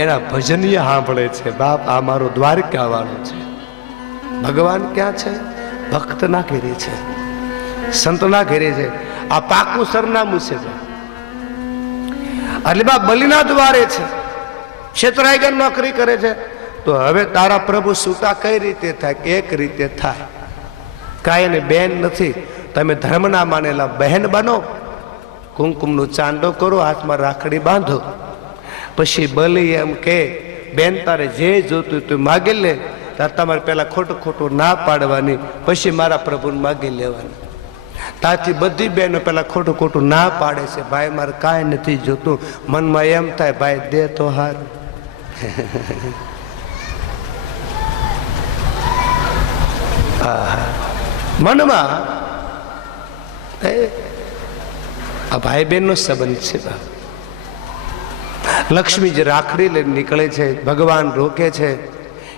એના ભજનીય સાંભળે છે. બાપ, આ મારો દ્વારકા વાળો છે. ભગવાન ક્યાં છે? ભક્તના ઘેરે છે, સંતના ઘેરે છે. આ પાકું સરનામું છે. એટલે બા બલિના દ્વારે છે, ક્ષેત્રાયગર નોકરી કરે છે. તો હવે તારા પ્રભુ સૂતા કઈ રીતે થાય? એક રીતે થાય. કાંઈ એને બેન નથી. તમે ધર્મના માનેલા બહેન બનો, કુમકુમનો ચાંદો કરો, હાથમાં રાખડી બાંધો. પછી બલી એમ કે બેન તારે જે જોતું તું માગી લે. ત્યારે તમારે પેલા ખોટું ખોટું ના પાડવાની, પછી મારા પ્રભુને માગી લેવાની. ત્યાંથી બધી બહેનો પેલા ખોટું ખોટું ના પાડે છે. ભાઈ મારે કાંઈ નથી જોતું. મનમાં એમ થાય ભાઈ દે તો હારું. મનમાં આ ભાઈ બહેનનો સંબંધ છે. લક્ષ્મીજી રાખડી લઈને નીકળે છે. ભગવાન રોકે છે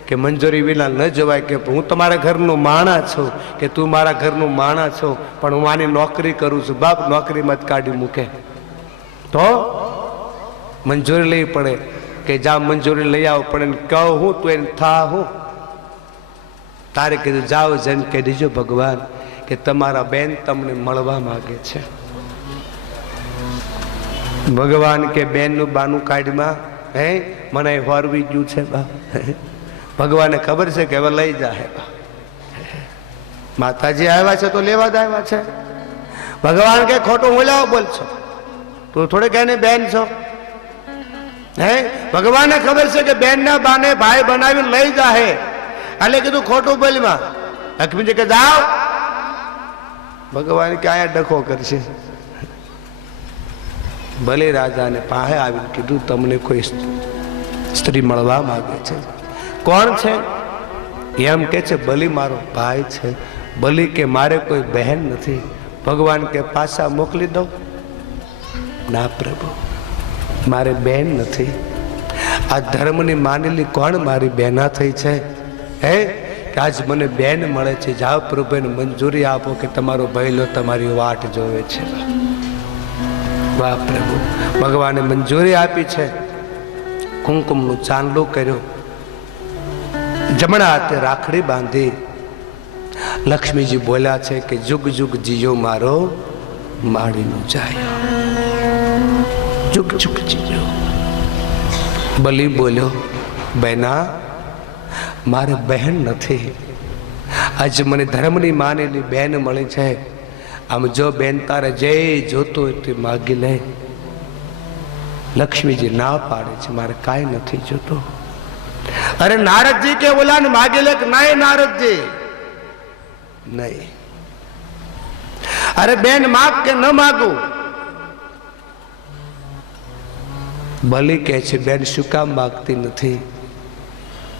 કે મંજૂરી વિના ન જવાય, કે હું તમારા ઘરનું માણા છું, કે તું મારા ઘરનું માણા છો, પણ હું આની નોકરી કરું છું. બાપ નોકરીમાં જ કાઢી મૂકે તો મંજૂરી લેવી પડે, કે જા મંજૂરી લઈ આવો. પણ એને કહું હું તું એને થા હું. તારે કીધું જાઓ જઈને કહી દીજો ભગવાન કે તમારા બેન તમને મળવા માંગે છે. ભગવાન કે બેનનું બાનું કાઢમાં હે મને હોરવી ગયું છે. બા ભગવાનને ખબર છે કે હવે લઈ જાય. માતાજી આવ્યા છે તો લેવા જ આવ્યા છે. ભગવાન કે ખોટું બોલાવો બોલ છો, તું થોડે કહીને બેન છો. હે ભગવાનને ખબર છે કે બેન ના બાને ભાઈ બનાવીને લઈ જાય. એટલે કીધું ખોટું બોલમાં. લક્ષ્મીજી કે જાઓ. ભગવાન કે આયા ડખો કરશે. ભલે રાજાને પાસે આવીને કીધું તમને કોઈ સ્ત્રી મળવા માંગે છે. કોણ છે? એમ કે છે બલી મારો ભાઈ છે. બલી કે મારે કોઈ બહેન નથી. ભગવાન કે પાછા મોકલી દો. ના પ્રભુ, મારે બેન નથી. આ ધર્મની માનેલી કોણ મારી બહેના થઈ છે? હે કે આજ મને બેન મળે છે. જાઓ પ્રભુ એને મંજૂરી આપો કે તમારો ભયલો તમારી વાટ જોવે છે. વાહ પ્રભુ, ભગવાને મંજૂરી આપી છે. કુમકુમનું ચાંદલું કર્યું, જમણા હાથે રાખડી બાંધી. લક્ષ્મીજી બોલ્યા છે કે જુગ જુગ જીજો મારો માડીનો જાય. જુગ જુગ જીજો. બલી બોલ્યો બહેના મારે બહેન નથી. આજે મને ધર્મની માનેલી બેન મળી છે. આમ જો બેન તારે જે જોતું હોય તે માગી લે. લક્ષ્મીજી ના પાડે છે મારે કાંઈ નથી જોતું. અરે નારદજી કે બોલા ને માગી લે કે નહીં નારદજી નહીં. અરે બેન માગ કે ન માગું. બલી કહે છે બેન શું કામ માગતી નથી?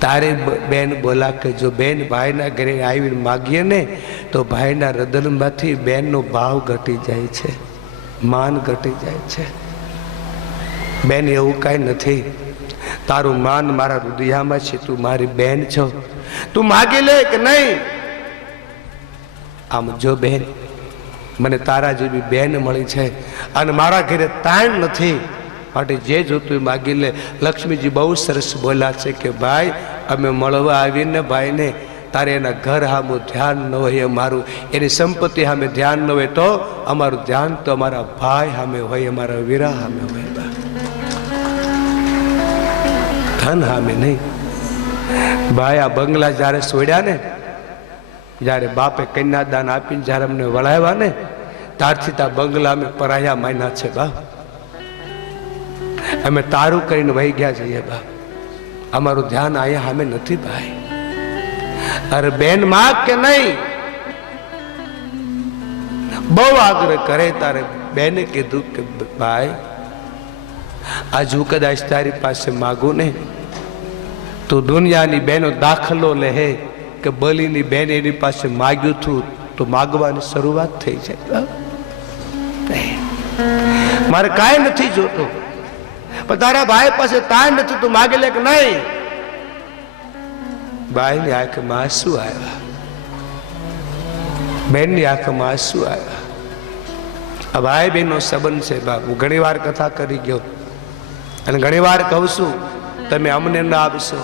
તારે બેન બોલા કે જો બેન ભાઈના ઘરે આવીને માગીએ ને તો ભાઈના હૃદયમાંથી બેનનો ભાવ ઘટી જાય છે, માન ઘટી જાય છે. બેન એવું કાંઈ નથી. તારું માન મારા હૃદયમાં છે. તું મારી બેન છો. તું માગી લે કે નહીં? આમ જો બેન મને તારા જેવી બેન મળી છે અને મારા ઘરે તાણ નથી, માટે જે જોતું માગી લે. લક્ષ્મીજી બહુ સરસ બોલ્યા છે કે ભાઈ અમે મળવા આવીને ભાઈને તારે એના ઘર સામું ધ્યાન ન હોય અમારું, એની સંપત્તિ સામે ધ્યાન ન હોય તો અમારું ધ્યાન તો અમારા ભાઈ સામે હોય, અમારા વીરા સામે હોય. ધન સામે નહીં. ભાઈ આ બંગલા જ્યારે છોડ્યા ને, જ્યારે બાપે કન્યાદાન આપીને જ્યારે અમને વળાવ્યા ને ત્યારથી ત્યાં બંગલા અમે પરાયા માન્યા છે. બા અમે તારું કરીને વહી ગયા છીએ. બા અમારું ધ્યાન અહીંયા સામે નથી. ભાઈ અરે બેન માગ કે નહીં? બહુ આગ્રહ કરે. તારે બેને કીધું કે ભાઈ આજ હું કદાચ તારી પાસે માગું ને તો દુનિયાની બહેનો દાખલો લે કે બલીની બેન એની પાસે માગ્યું હતું તો માગવાની શરૂઆત થઈ જાય. મારે કાંઈ નથી જોતું, પણ તારા ભાઈ પાસે તાણ નથી, તું માગી લે કે નહીં? ભાઈની આંખમાં આંસુ આવ્યા, બેનની આંખમાં આંસુ આવ્યા. આ ભાઈ બહેનનો સંબંધ છે. બાપ હું ઘણી વાર કથા કરી ગયો. અને ઘણીવાર કહું છું, તમે અમને ના આપશો,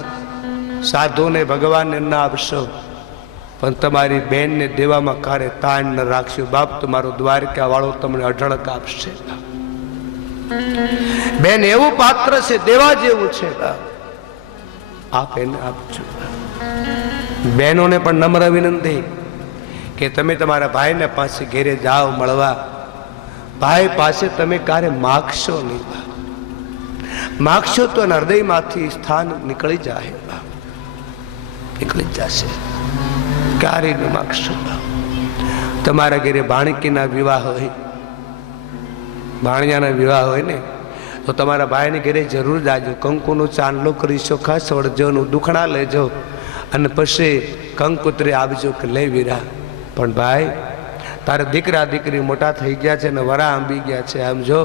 સાધુને ભગવાનને ના આપશો, પણ તમારી બેનને દેવામાં કારે તાણ ન રાખશો. બાપ તમારો દ્વારકા વાળો તમને અઢળક આપશે. બેન એવું પાત્ર છે, દેવા જેવું છે. આપ એને આપજો. બહેનોને પણ નમ્ર વિનંતી કે તમે તમારા ભાઈને પાસે ઘેરે જાઓ મળવા. ભાઈ પાસે તમે ક્યારે માગશો નહીં. માગશો તો એના હૃદયમાંથી સ્થાન નીકળી જાય, નીકળી જશે. ક્યારેય ન માગશો. તમારા ઘરે ભાણકીના વિવાહ હોય, ભાણિયાના વિવાહ હોય ને, તો તમારા ભાઈને ઘરે જરૂર જાજો. કંકુનો ચાંદલો કરીશો, ખાસ વળજો, દુખણા લેજો, અને પછી કંકોત્રી આપજો કે લઈ વીરા. પણ ભાઈ, તારે દીકરા દીકરી મોટા થઈ ગયા છે ને વરા આંબી ગયા છે. આમ જો,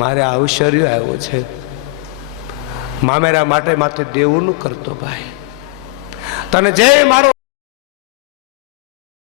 મારે ઐશ્વર્ય આવ્યો છે, મામેરા માટે માથે દેવું ન કરતો. ભાઈ, તને જે મારો